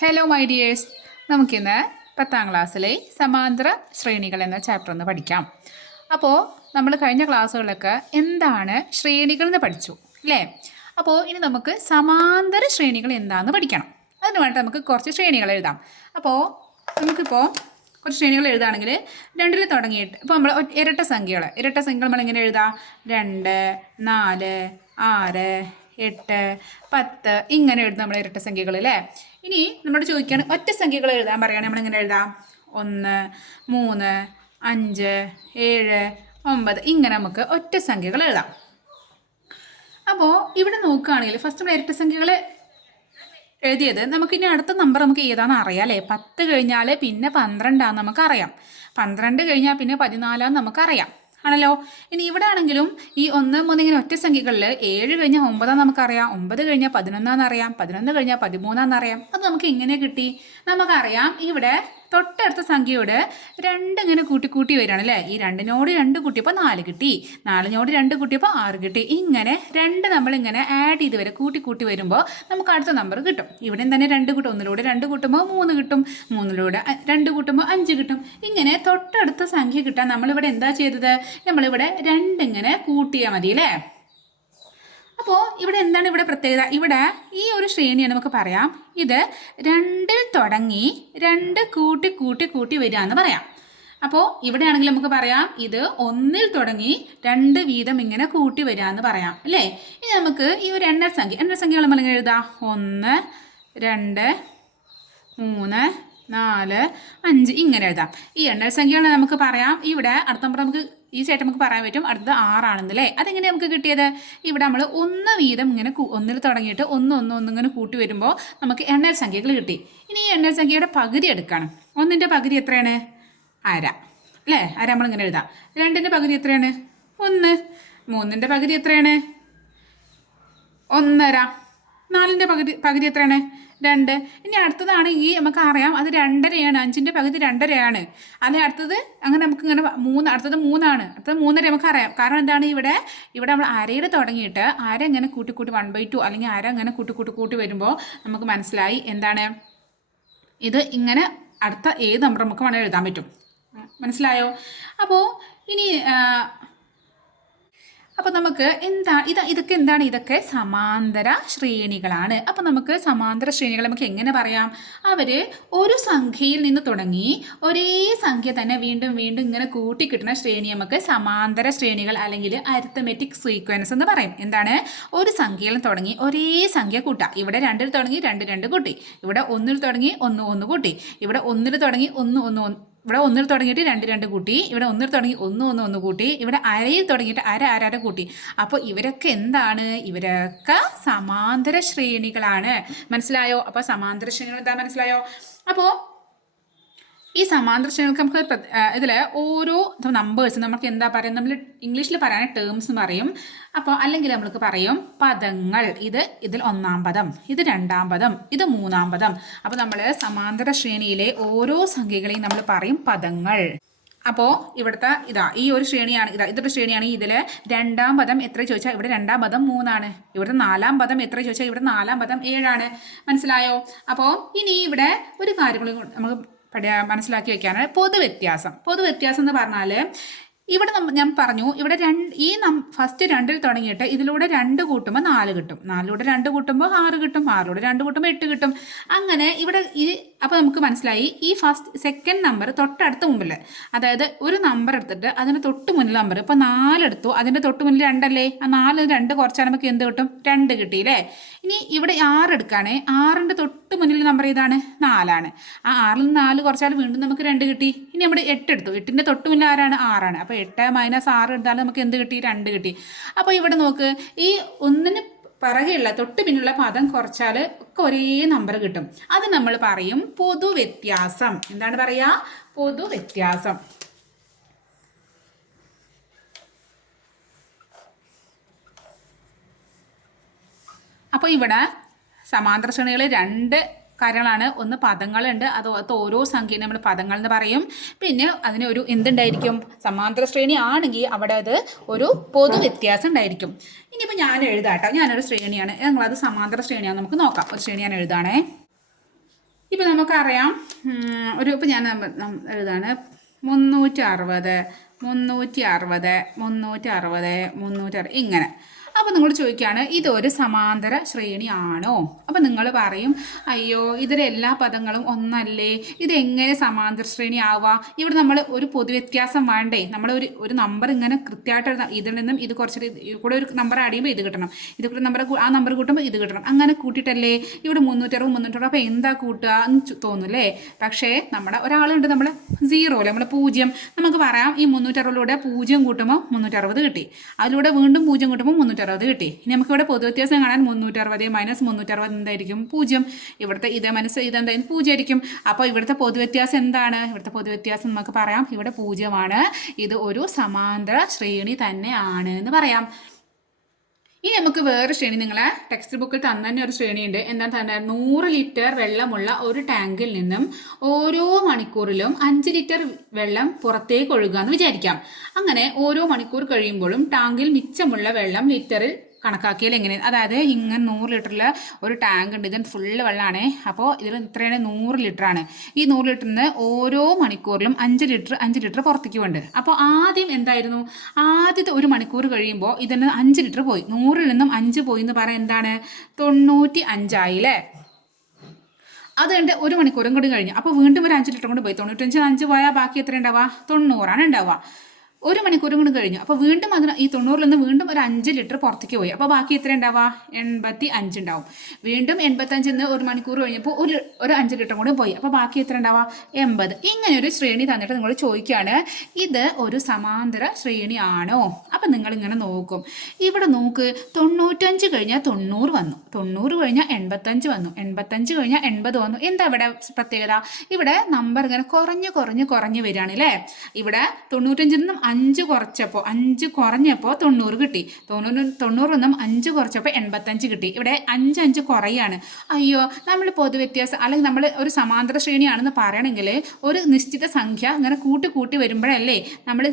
Hello my dears, നമുക്കിന്ന് 10ാം ക്ലാസ്സിലെ സമാന്തര ശ്രേണികൾ എന്ന ചാപ്റ്റർ ഒന്ന് പഠിക്കാം. അപ്പോൾ നമ്മൾ കഴിഞ്ഞ ക്ലാസ്സുകളിലൊക്കെ എന്താണ് ശ്രേണികൾ എന്ന് പഠിച്ചു അല്ലേ? അപ്പോൾ ഇനി നമുക്ക് സമാന്തര ശ്രേണികൾ എന്താണെന്ന് പഠിക്കണം. അതിന് വേണ്ടി നമുക്ക് കുറച്ച് ശ്രേണികൾ എഴുതാം. അപ്പോൾ നമുക്കിപ്പോൾ കുറച്ച് ശ്രേണികൾ എഴുതുകയാണെങ്കിൽ 2ൽ തുടങ്ങിയിട്ട് ഇപ്പോൾ നമ്മൾ ഇരട്ട സംഖ്യകൾ നമ്മൾ എങ്ങനെ എഴുതാം? 2, 4, 6, 8, 10 ഇങ്ങനെ എഴുതും നമ്മൾ ഇരട്ട സംഖ്യകൾ അല്ലേ. ഇനി നമ്മളോട് ചോദിക്കുകയാണ് ഒറ്റ സംഖ്യകൾ എഴുതാൻ പറയുകയാണെങ്കിൽ നമ്മളിങ്ങനെ എഴുതാം 1, 3, 5, 7, 9 ഇങ്ങനെ നമുക്ക് ഒറ്റ സംഖ്യകൾ എഴുതാം. അപ്പോൾ ഇവിടെ നോക്കുകയാണെങ്കിൽ ഫസ്റ്റ് നമ്മൾ ഇരട്ട സംഖ്യകൾ എഴുതിയത് നമുക്കിനി അടുത്ത നമ്പർ നമുക്ക് ഏതാണെന്ന് അറിയാം അല്ലേ. 10 കഴിഞ്ഞാൽ പിന്നെ 12 നമുക്കറിയാം, 12 കഴിഞ്ഞാൽ പിന്നെ 14 നമുക്കറിയാം ആണല്ലോ. ഇനി ഇവിടെ ആണെങ്കിലും ഈ 1, 3 ഇങ്ങനെ ഒറ്റ സംഖ്യകളിൽ 7 കഴിഞ്ഞാൽ 9 നമുക്കറിയാം, 9 കഴിഞ്ഞാൽ 11 അറിയാം, 11 കഴിഞ്ഞാൽ 13 അറിയാം. അത് നമുക്ക് എങ്ങനെ കിട്ടി? നമുക്കറിയാം ഇവിടെ തൊട്ടടുത്ത സംഖ്യയോട് 2 ഇങ്ങനെ കൂട്ടി വരികയാണ് അല്ലേ. ഈ 2നോട് 2 കൂട്ടിയപ്പോൾ 4 കിട്ടി, 4നോട് 2 കൂട്ടിയപ്പോൾ 6 കിട്ടി. ഇങ്ങനെ 2 നമ്മളിങ്ങനെ ആഡ് ചെയ്ത് വരെ കൂട്ടി വരുമ്പോൾ നമുക്ക് അടുത്ത നമ്പർ കിട്ടും. ഇവിടെ തന്നെ 2 കൂട്ടും, 1ലൂടെ 2 കൂട്ടുമ്പോൾ 3 കിട്ടും, 3ലൂടെ 2 കൂട്ടുമ്പോൾ 5 കിട്ടും. ഇങ്ങനെ തൊട്ടടുത്ത സംഖ്യ കിട്ടാൻ നമ്മളിവിടെ എന്താ ചെയ്തത്? നമ്മളിവിടെ 2 ഇങ്ങനെ കൂട്ടിയാൽ മതി അല്ലേ. അപ്പോൾ ഇവിടെ എന്താണ് ഇവിടെ പ്രത്യേകത? ഇവിടെ ഈ ഒരു ശ്രേണിയാണ് നമുക്ക് പറയാം ഇത് 2ൽ തുടങ്ങി 2 കൂട്ടി വരിക എന്ന് പറയാം. അപ്പോൾ ഇവിടെ ആണെങ്കിൽ നമുക്ക് പറയാം ഇത് 1ൽ തുടങ്ങി 2 വീതം ഇങ്ങനെ കൂട്ടി വരിക എന്ന് പറയാം അല്ലേ. ഇനി നമുക്ക് ഈ ഒരു എണ്ണൽ സംഖ്യകൾ നമ്മളിങ്ങനെ എഴുതാം. 1, 2, 3, 4, 5 ഇങ്ങനെ എഴുതാം. ഈ എണ്ണൽ സംഖ്യകൾ നമുക്ക് പറയാം. ഇവിടെ അടുത്ത നമ്പർ നമുക്ക് ഈ സൈഡ് നമുക്ക് പറയാൻ പറ്റും അടുത്തത് 6 ആണെന്നല്ലേ. അതെങ്ങനെ നമുക്ക് കിട്ടിയത്? ഇവിടെ നമ്മൾ 1 വീതം ഇങ്ങനെ 1ൽ തുടങ്ങിയിട്ട് 1 ഇങ്ങനെ കൂട്ടി വരുമ്പോൾ നമുക്ക് എണ്ണൽ സംഖ്യകൾ കിട്ടി. ഇനി ഈ എണ്ണൽ സംഖ്യയുടെ പകുതി എടുക്കണം. 1ൻ്റെ പകുതി എത്രയാണ്? 1/2 അല്ലേ. 1/2 നമ്മളിങ്ങനെ എഴുതാം. 2ൻ്റെ പകുതി എത്രയാണ്? 1. 3ൻ്റെ പകുതി എത്രയാണ്? 1.5. 4ൻ്റെ പകുതി എത്രയാണ്? 2. ഇനി അടുത്തതാണ് ഈ നമുക്ക് അറിയാം അത് 2.5ആണ്. 5ൻ്റെ പകുതി 2.5ആണ്. അല്ലെ അടുത്തത് അങ്ങനെ നമുക്ക് ഇങ്ങനെ 3, അടുത്തത് 3ആണ്. അടുത്തത് 3.5 നമുക്കറിയാം. കാരണം എന്താണ് ഇവിടെ നമ്മൾ അരയുടെ തുടങ്ങിയിട്ട് അര ഇങ്ങനെ കൂട്ടി 1/2 അല്ലെങ്കിൽ അര ഇങ്ങനെ കൂട്ടി വരുമ്പോൾ നമുക്ക് മനസ്സിലായി എന്താണ് ഇത് ഇങ്ങനെ അടുത്ത ഏത് നമ്പർ നമുക്ക് വേണമെങ്കിൽ എഴുതാൻ പറ്റും. മനസ്സിലായോ? അപ്പോൾ ഇനി അപ്പോൾ നമുക്ക് ഇതൊക്കെ എന്താണ്? ഇതൊക്കെ സമാന്തര ശ്രേണികളാണ്. അപ്പോൾ നമുക്ക് സമാന്തര ശ്രേണികൾ നമുക്ക് എങ്ങനെ പറയാം? അവർ ഒരു സംഖ്യയിൽ നിന്ന് തുടങ്ങി ഒരേ സംഖ്യ തന്നെ വീണ്ടും ഇങ്ങനെ കൂട്ടി കിട്ടുന്ന ശ്രേണി നമുക്ക് സമാന്തര ശ്രേണികൾ അല്ലെങ്കിൽ അരിത്തമെറ്റിക് സീക്വൻസ് എന്ന് പറയും. എന്താണ്? ഒരു സംഖ്യയിൽ തുടങ്ങി ഒരേ സംഖ്യ കൂട്ടുക. ഇവിടെ 2ൽ തുടങ്ങി 2 കൂട്ടി, ഇവിടെ 1ൽ തുടങ്ങി 1 കൂട്ടി, ഇവിടെ 1ൽ തുടങ്ങി 1 ഇവിടെ 1ൽ തുടങ്ങിയിട്ട് 2 കൂട്ടി, ഇവിടെ 1ൽ തുടങ്ങി 1 കൂട്ടി, ഇവിടെ അരയിൽ തുടങ്ങിയിട്ട് അര കൂട്ടി. അപ്പോൾ ഇവരൊക്കെ എന്താണ്? ഇവരൊക്കെ സമാന്തര ശ്രേണികളാണ്. മനസ്സിലായോ? അപ്പോൾ സമാന്തര ശ്രേണികൾ എന്താ മനസ്സിലായോ? അപ്പോൾ ഈ സമാന്തര ശ്രേണികൾക്ക് നമുക്ക് ഇതിൽ ഓരോ നമ്പേഴ്സ് നമുക്ക് എന്താ പറയുക? നമ്മൾ ഇംഗ്ലീഷിൽ പറയാൻ ടേംസ് എന്ന് പറയും. അപ്പോൾ അല്ലെങ്കിൽ നമ്മൾക്ക് പറയും പദങ്ങൾ. ഇതിൽ 1-ാം പദം, ഇത് 2-ാം പദം, ഇത് 3-ാം പദം. അപ്പോൾ നമ്മൾ സമാന്തര ശ്രേണിയിലെ ഓരോ സംഖ്യകളെയും നമ്മൾ പറയും പദങ്ങൾ. അപ്പോൾ ഇവിടുത്തെ ഈ ഒരു ശ്രേണിയാണ് ഇതൊരു ശ്രേണിയാണ്. ഇതിൽ 2-ാം പദം എത്ര ചോദിച്ചാൽ ഇവിടെ 2-ാം പദം 3ആണ്. ഇവിടെ 4-ാം പദം എത്ര ചോദിച്ചാൽ ഇവിടെ 4-ാം പദം 7ആണ്. മനസ്സിലായോ? അപ്പോൾ ഇനി ഇവിടെ ഒരു കാര്യം കൂടി നമുക്ക് മനസ്സിലാക്കി വെക്കാനാണ് പൊതുവ്യത്യാസം എന്ന് പറഞ്ഞാൽ ഇവിടെ ഞാൻ പറഞ്ഞു ഇവിടെ ഫസ്റ്റ് 2ൽ തുടങ്ങിയിട്ട് ഇതിലൂടെ 2 കൂട്ടുമ്പോൾ 4 കിട്ടും, 4ലൂടെ 2 കൂട്ടുമ്പോൾ 6 കിട്ടും, 6ലൂടെ 2 കൂട്ടുമ്പോൾ 8 കിട്ടും. അങ്ങനെ ഇവിടെ അപ്പോൾ നമുക്ക് മനസ്സിലായി ഈ സെക്കൻഡ് നമ്പർ തൊട്ടടുത്ത മുമ്പിൽ, അതായത് ഒരു നമ്പർ എടുത്തിട്ട് അതിന് തൊട്ട് മുന്നിൽ നമ്പർ ഇപ്പോൾ 4 എടുത്തു, അതിൻ്റെ തൊട്ട് മുന്നിൽ 2 അല്ലേ. ആ 4 2 കുറച്ചാൽ നമുക്ക് എന്ത് കിട്ടും? 2 കിട്ടിയില്ലേ. ഇനി ഇവിടെ 6 എടുക്കുകയാണെ 6ൻ്റെ തൊട്ട് മുന്നിൽ നമ്പർ ഏതാണ്? 4ആണ്. ആ 6ൽ നിന്ന് 4 കുറച്ചാൽ വീണ്ടും നമുക്ക് 2 കിട്ടി. ഇനി നമ്മുടെ 8 എടുത്തു, 8ൻ്റെ തൊട്ട് മുന്നിൽ ആരാണ്? 6ആണ്. അപ്പോൾ 8 - 6 എടുത്താൽ നമുക്ക് എന്ത് കിട്ടി? 2 കിട്ടി. അപ്പോൾ ഇവിടെ നോക്ക്, ഈ ഒന്നിന് പിറകെയുള്ള തൊട്ട് പിന്നുള്ള പദം കുറച്ചാൽ ഒക്കെ ഒരേ നമ്പർ കിട്ടും. അത് നമ്മൾ പറയും പൊതുവ്യത്യാസം. എന്താണ് പറയുക? പൊതുവ്യത്യാസം. അപ്പോൾ ഇവിടെ സമാന്തര ശ്രേണികൾ 2 കാര്യങ്ങളാണ്. ഒന്ന് പദങ്ങളുണ്ട്, അത് ഓരോ സംഖ്യയും നമ്മൾ പദങ്ങൾ എന്ന് പറയും. പിന്നെ അതിന് ഒരു എന്തുണ്ടായിരിക്കും? സമാന്തര ശ്രേണി ആണെങ്കിൽ അവിടെ അത് ഒരു പൊതുവ്യത്യാസം ഉണ്ടായിരിക്കും. ഇനിയിപ്പോൾ ഞാൻ എഴുതാട്ടോ, ഞാനൊരു ശ്രേണിയാണ്, ഞങ്ങളത് സമാന്തര ശ്രേണിയാണ് നമുക്ക് നോക്കാം. ഒരു ശ്രേണി ഞാൻ എഴുതാണേ. ഇപ്പോൾ നമുക്കറിയാം ഇപ്പോൾ ഞാൻ എഴുതാണ് 360 360 360 ഇങ്ങനെ. അപ്പോൾ നിങ്ങൾ ചോദിക്കുകയാണ് ഇതൊരു സമാന്തര ശ്രേണിയാണോ? അപ്പോൾ നിങ്ങൾ പറയും അയ്യോ ഇതിലെ എല്ലാ പദങ്ങളും ഒന്നല്ലേ, ഇതെങ്ങനെ സമാന്തര ശ്രേണി ആവുക? ഇവിടെ നമ്മൾ ഒരു പൊതുവ്യത്യാസം വേണ്ടേ? നമ്മൾ ഒരു നമ്പർ ഇങ്ങനെ കൃത്യമായിട്ട് എഴുതാം. ഇതിൽ നിന്നും ഇത് കുറച്ച് കൂടെ ഒരു നമ്പർ ആഡ് ചെയ്യുമ്പോൾ ഇത് കിട്ടണം, ഇത് കൂടെ ആ നമ്പർ കൂട്ടുമ്പോൾ ഇത് കിട്ടണം, അങ്ങനെ കൂട്ടിയിട്ടല്ലേ ഇവിടെ 360 അപ്പോൾ എന്താ കൂട്ടുക എന്ന് തോന്നുന്നല്ലേ? പക്ഷേ നമ്മുടെ ഒരാളുണ്ട്, നമ്മൾ 0 നമ്മൾ 0, നമുക്ക് പറയാം ഈ 360 0 കൂട്ടുമ്പോൾ 360 കിട്ടി, അതിലൂടെ വീണ്ടും 0 കൂട്ടുമ്പോൾ 360 കിട്ടി. ഇനി നമുക്കിവിടെ പൊതുവ്യത്യാസം കാണാൻ 360 മൈനസ് 360 എന്തായിരിക്കും? 0. ഇവിടുത്തെ ഇതേ മനസ്സ് ഇതെന്തായാലും 0 ആയിരിക്കും. അപ്പോൾ ഇവിടുത്തെ പൊതുവ്യത്യാസം എന്താണ്? ഇവിടുത്തെ പൊതുവ്യത്യാസം നമുക്ക് പറയാം ഇവിടെ 0 ഇത് ഒരു സമാന്തര ശ്രേണി തന്നെയാണ് എന്ന് പറയാം. ഇനി നമുക്ക് വേറെ ശ്രേണി, നിങ്ങളെ ടെക്സ്റ്റ് ബുക്കിൽ തന്നെ ഒരു ശ്രേണിയുണ്ട്. എന്താ തന്നെ 100 ലിറ്റർ വെള്ളമുള്ള ഒരു ടാങ്കിൽ നിന്നും ഓരോ മണിക്കൂറിലും 5 ലിറ്റർ വെള്ളം പുറത്തേക്ക് ഒഴുകാമെന്ന് വിചാരിക്കാം. അങ്ങനെ ഓരോ മണിക്കൂർ കഴിയുമ്പോഴും ടാങ്കിൽ മിച്ചമുള്ള വെള്ളം ലിറ്ററിൽ കണക്കാക്കിയാൽ എങ്ങനെ? അതായത് ഇങ്ങനെ 100 ലിറ്ററിൽ ഒരു ടാങ്ക് ഉണ്ട്, ഇതിന് ഫുള്ള് വെള്ളമാണ്. അപ്പോൾ ഇതിൽ ഇത്രയാണ് 100 ലിറ്ററാണ്. ഈ 100 ലിറ്ററിന് ഓരോ മണിക്കൂറിലും 5 ലിറ്റർ പുറത്തേക്ക് വേണ്ട. അപ്പോൾ ആദ്യം എന്തായിരുന്നു? ആദ്യത്തെ ഒരു മണിക്കൂർ കഴിയുമ്പോൾ ഇതിന് 5 ലിറ്റർ പോയി, 100ൽ നിന്നും 5 പോയി എന്ന് പറയാൻ എന്താണ്? 95 ആയില്ലേ? അത് കഴിഞ്ഞ് ഒരു മണിക്കൂറും കൂടി കഴിഞ്ഞു, അപ്പോൾ വീണ്ടും ഒരു 5 ലിറ്റർ കൊണ്ട് പോയി. 95 5 പോയാൽ ബാക്കി എത്ര ഉണ്ടാവുക? 90 ഉണ്ടാവുക. ഒരു മണിക്കൂറും കൂടി കഴിഞ്ഞു, അപ്പോൾ വീണ്ടും അതിന് ഈ 90ൽ നിന്ന് വീണ്ടും ഒരു 5 ലിറ്റർ പുറത്തേക്ക് പോയി, അപ്പോൾ ബാക്കി എത്ര ഉണ്ടാവുക? 85 ഉണ്ടാവും. വീണ്ടും 85 നിന്ന് ഒരു മണിക്കൂർ കഴിഞ്ഞപ്പോൾ ഒരു 5 ലിറ്റർ കൂടി പോയി, അപ്പോൾ ബാക്കി എത്ര ഉണ്ടാവുക? 80. ഇങ്ങനെ ഒരു ശ്രേണി തന്നിട്ട് നിങ്ങൾ ചോദിക്കുകയാണ് ഇത് ഒരു സമാന്തര ശ്രേണിയാണോ? അപ്പം നിങ്ങളിങ്ങനെ നോക്കും, ഇവിടെ നോക്ക് 95 കഴിഞ്ഞാൽ 90 വന്നു, 90 കഴിഞ്ഞാൽ 85 വന്നു, 85 കഴിഞ്ഞാൽ 80 വന്നു. എന്താ ഇവിടെ പ്രത്യേകത? ഇവിടെ നമ്പർ ഇങ്ങനെ കുറഞ്ഞ് വരികയാണ് അല്ലേ? ഇവിടെ 95 നിന്നും 5 കുറഞ്ഞപ്പോൾ 90 കിട്ടി, 90 നിന്നും 5 കുറച്ചപ്പോൾ 85 കിട്ടി. ഇവിടെ 5 കുറയാണ്. അയ്യോ, നമ്മൾ പൊതുവ്യത്യാസം അല്ലെങ്കിൽ നമ്മൾ ഒരു സമാന്തര ശ്രേണിയാണെന്ന് പറയണമെങ്കിൽ ഒരു നിശ്ചിത സംഖ്യ ഇങ്ങനെ കൂട്ടി വരുമ്പോഴല്ലേ നമ്മൾ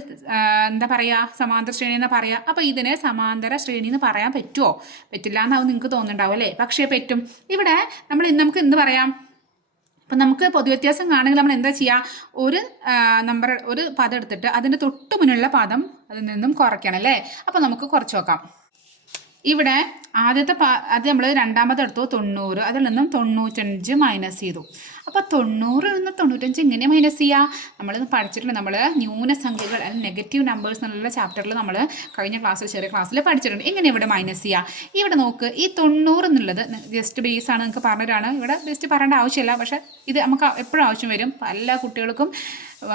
എന്താ പറയുക, സമാന്തര ശ്രേണി എന്ന് പറയുക. അപ്പോൾ ഇതിനെ സമാന്തര ശ്രേണി എന്ന് പറയാൻ പറ്റുമോ? പറ്റില്ല എന്നാവും നിങ്ങൾക്ക് തോന്നുന്നുണ്ടാവും അല്ലേ? പക്ഷേ പറ്റും. ഇവിടെ നമുക്ക് എന്ത് പറയാം? അപ്പം നമുക്ക് പൊതുവ്യത്യാസം കാണുമെങ്കിൽ നമ്മൾ എന്താ ചെയ്യുക? ഒരു പദം എടുത്തിട്ട് അതിൻ്റെ തൊട്ട് മുന്നിലുള്ള പദം അതിൽ നിന്നും കുറയ്ക്കണം അല്ലേ? അപ്പോൾ നമുക്ക് കുറച്ച് നോക്കാം. ഇവിടെ അത് നമ്മൾ രണ്ടാമത് എടുത്തു 90, അതിൽ നിന്നും 95 മൈനസ് ചെയ്തു. അപ്പോൾ 90ൽ നിന്ന് 95 എങ്ങനെ മൈനസ് ചെയ്യുക? നമ്മളിത് പഠിച്ചിട്ടുണ്ട്, നമ്മൾ ന്യൂനസംഖ്യകൾ അല്ലെങ്കിൽ നെഗറ്റീവ് നമ്പേഴ്സ് എന്നുള്ള ചാപ്റ്ററിൽ നമ്മൾ കഴിഞ്ഞ ചെറിയ ക്ലാസ്സിൽ പഠിച്ചിട്ടുണ്ട്. എങ്ങനെ ഇവിടെ മൈനസ് ചെയ്യുക? ഇവിടെ നോക്ക്, ഈ 90 എന്നുള്ളത് ജസ്റ്റ് ബേസ് ആണ്, നിങ്ങൾക്ക് പറഞ്ഞതാണ്. ഇവിടെ ജസ്റ്റ് പറയേണ്ട ആവശ്യമില്ല, പക്ഷേ ഇത് നമുക്ക് എപ്പോഴും ആവശ്യം വരും. എല്ലാ കുട്ടികൾക്കും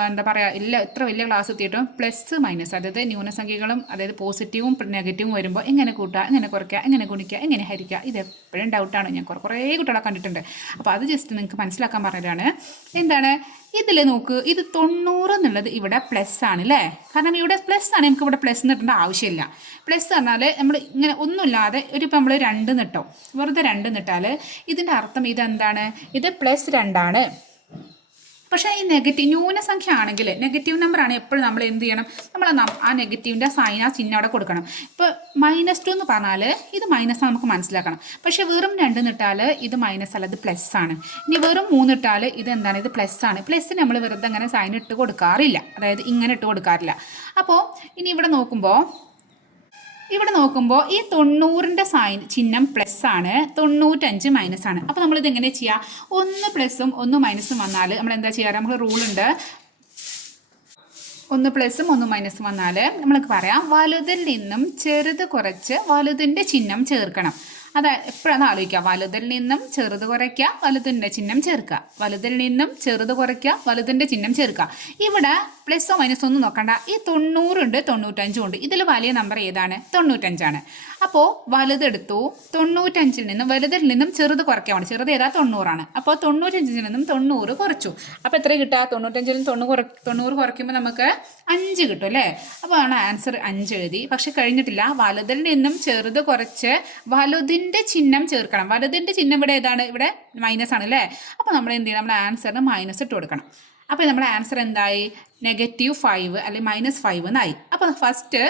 എന്താ പറയുക, ഇത്ര വലിയ ക്ലാസ് എത്തിയിട്ടും പ്ലസ് മൈനസ്, അതായത് ന്യൂനസംഖ്യകളും അതായത് പോസിറ്റീവും നെഗറ്റീവും വരുമ്പോൾ എങ്ങനെ കൂട്ടുക, എങ്ങനെ കുറയ്ക്കുക, എങ്ങനെ ഗുണിക്കുക, എങ്ങനെ ഹരിക്കുക, ഇത് എപ്പോഴും ഡൗട്ടാണ്. ഞാൻ കുറേ കുട്ടികളെ കണ്ടിട്ടുണ്ട്. അപ്പോൾ അത് ജസ്റ്റ് നിങ്ങൾക്ക് മനസ്സിലാക്കാൻ പറഞ്ഞതാണ്. എന്താണ് ഇതിൽ നോക്ക്, ഇത് 90 എന്നുള്ളത് ഇവിടെ പ്ലസ് ആണ് അല്ലേ? കാരണം ഇവിടെ പ്ലസ് ആണ്, നമുക്ക് ഇവിടെ പ്ലസ് നിട്ടേണ്ട ആവശ്യമില്ല. പ്ലസ് പറഞ്ഞാൽ നമ്മൾ ഇങ്ങനെ ഒന്നുമില്ലാതെ ഇപ്പം നമ്മൾ 2 നിട്ടോ, വെറുതെ 2 നിട്ടാൽ ഇതിൻ്റെ അർത്ഥം ഇതെന്താണ്? ഇത് +2 പക്ഷേ ഈ ന്യൂനസംഖ്യ ആണെങ്കിൽ, നെഗറ്റീവ് നമ്പർ ആണ്, എപ്പോഴും നമ്മൾ എന്ത് ചെയ്യണം? നമ്മൾ ആ നെഗറ്റീവിൻ്റെ സൈൻ, ആ ചിഹ്നം അവിടെ കൊടുക്കണം. ഇപ്പോൾ -2 എന്ന് പറഞ്ഞാൽ ഇത് മൈനസ് നമുക്ക് മനസ്സിലാക്കണം. പക്ഷേ വെറും 2 നിട്ടാൽ ഇത് മൈനസ് അല്ല, ഇത് പ്ലസ് ആണ്. ഇനി വെറും 3 ഇട്ടാൽ ഇത് എന്താണ്? ഇത് പ്ലസ് ആണ്. പ്ലസ് നമ്മൾ വെറുതെ അങ്ങനെ സൈൻ ഇട്ട് കൊടുക്കാറില്ല, അതായത് ഇങ്ങനെ ഇട്ട് കൊടുക്കാറില്ല. അപ്പോൾ ഇനി ഇവിടെ നോക്കുമ്പോൾ ഈ 90ൻ്റെ ചിഹ്നം പ്ലസ് ആണ്, 95 മൈനസ് ആണ്. അപ്പോൾ നമ്മളിത് എങ്ങനെ ചെയ്യുക? 1 പ്ലസും 1 മൈനസും വന്നാൽ നമ്മൾ എന്താ ചെയ്യുക? നമുക്ക് റൂളുണ്ട്, 1 പ്ലസും 1 മൈനസും വന്നാൽ നമ്മൾക്ക് പറയാം വലുതിൽ നിന്നും ചെറുത് കുറച്ച് വലുതിൻ്റെ ചിഹ്നം ചേർക്കണം. അതായത് എപ്പോഴാണ് ആലോചിക്കുക? വലുതിൽ നിന്നും ചെറുത് കുറയ്ക്കുക, വലുതിൻ്റെ ചിഹ്നം ചേർക്കുക, വലുതിൽ നിന്നും ചെറുത് കുറയ്ക്കുക, വലുതിൻ്റെ ചിഹ്നം ചേർക്കുക. ഇവിടെ പ്ലസോ മൈനസോ ഒന്നും നോക്കണ്ട. ഈ 90 ഉണ്ട്, 95 ഉണ്ട്. ഇതിൽ വലിയ നമ്പർ ഏതാണ്? 95 ആണ്. അപ്പോൾ വലുതെടുത്തു, 95ൽ വലുതിൽ നിന്നും ചെറുത് കുറയ്ക്കാണ്. ചെറുത് ഏതാ? 90 ആണ്. അപ്പോൾ 95ൽ നിന്നും 90 കുറച്ചു. അപ്പോൾ എത്ര കിട്ടുക? 95ൽ നിന്ന് 90 കുറയ്ക്കുമ്പോൾ നമുക്ക് 5 കിട്ടും അല്ലേ? അപ്പോൾ ആണ് ആൻസർ 5 എഴുതി. പക്ഷെ കഴിഞ്ഞിട്ടില്ല. വലുതിൽ നിന്നും ചെറുത് കുറച്ച് വലുതിൻ്റെ ചിഹ്നം ചേർക്കണം. വലുതിൻ്റെ ചിഹ്നം ഇവിടെ ഏതാണ്? ഇവിടെ മൈനസ് ആണ് അല്ലേ? അപ്പോൾ നമ്മൾ എന്ത് ചെയ്യണം? നമ്മൾ ആൻസറിന് മൈനസ് ഇട്ട് കൊടുക്കണം. അപ്പോൾ നമ്മുടെ ആൻസർ എന്തായി? -5 അല്ലെങ്കിൽ -5 എന്നായി. അപ്പോൾ ഫസ്റ്റ്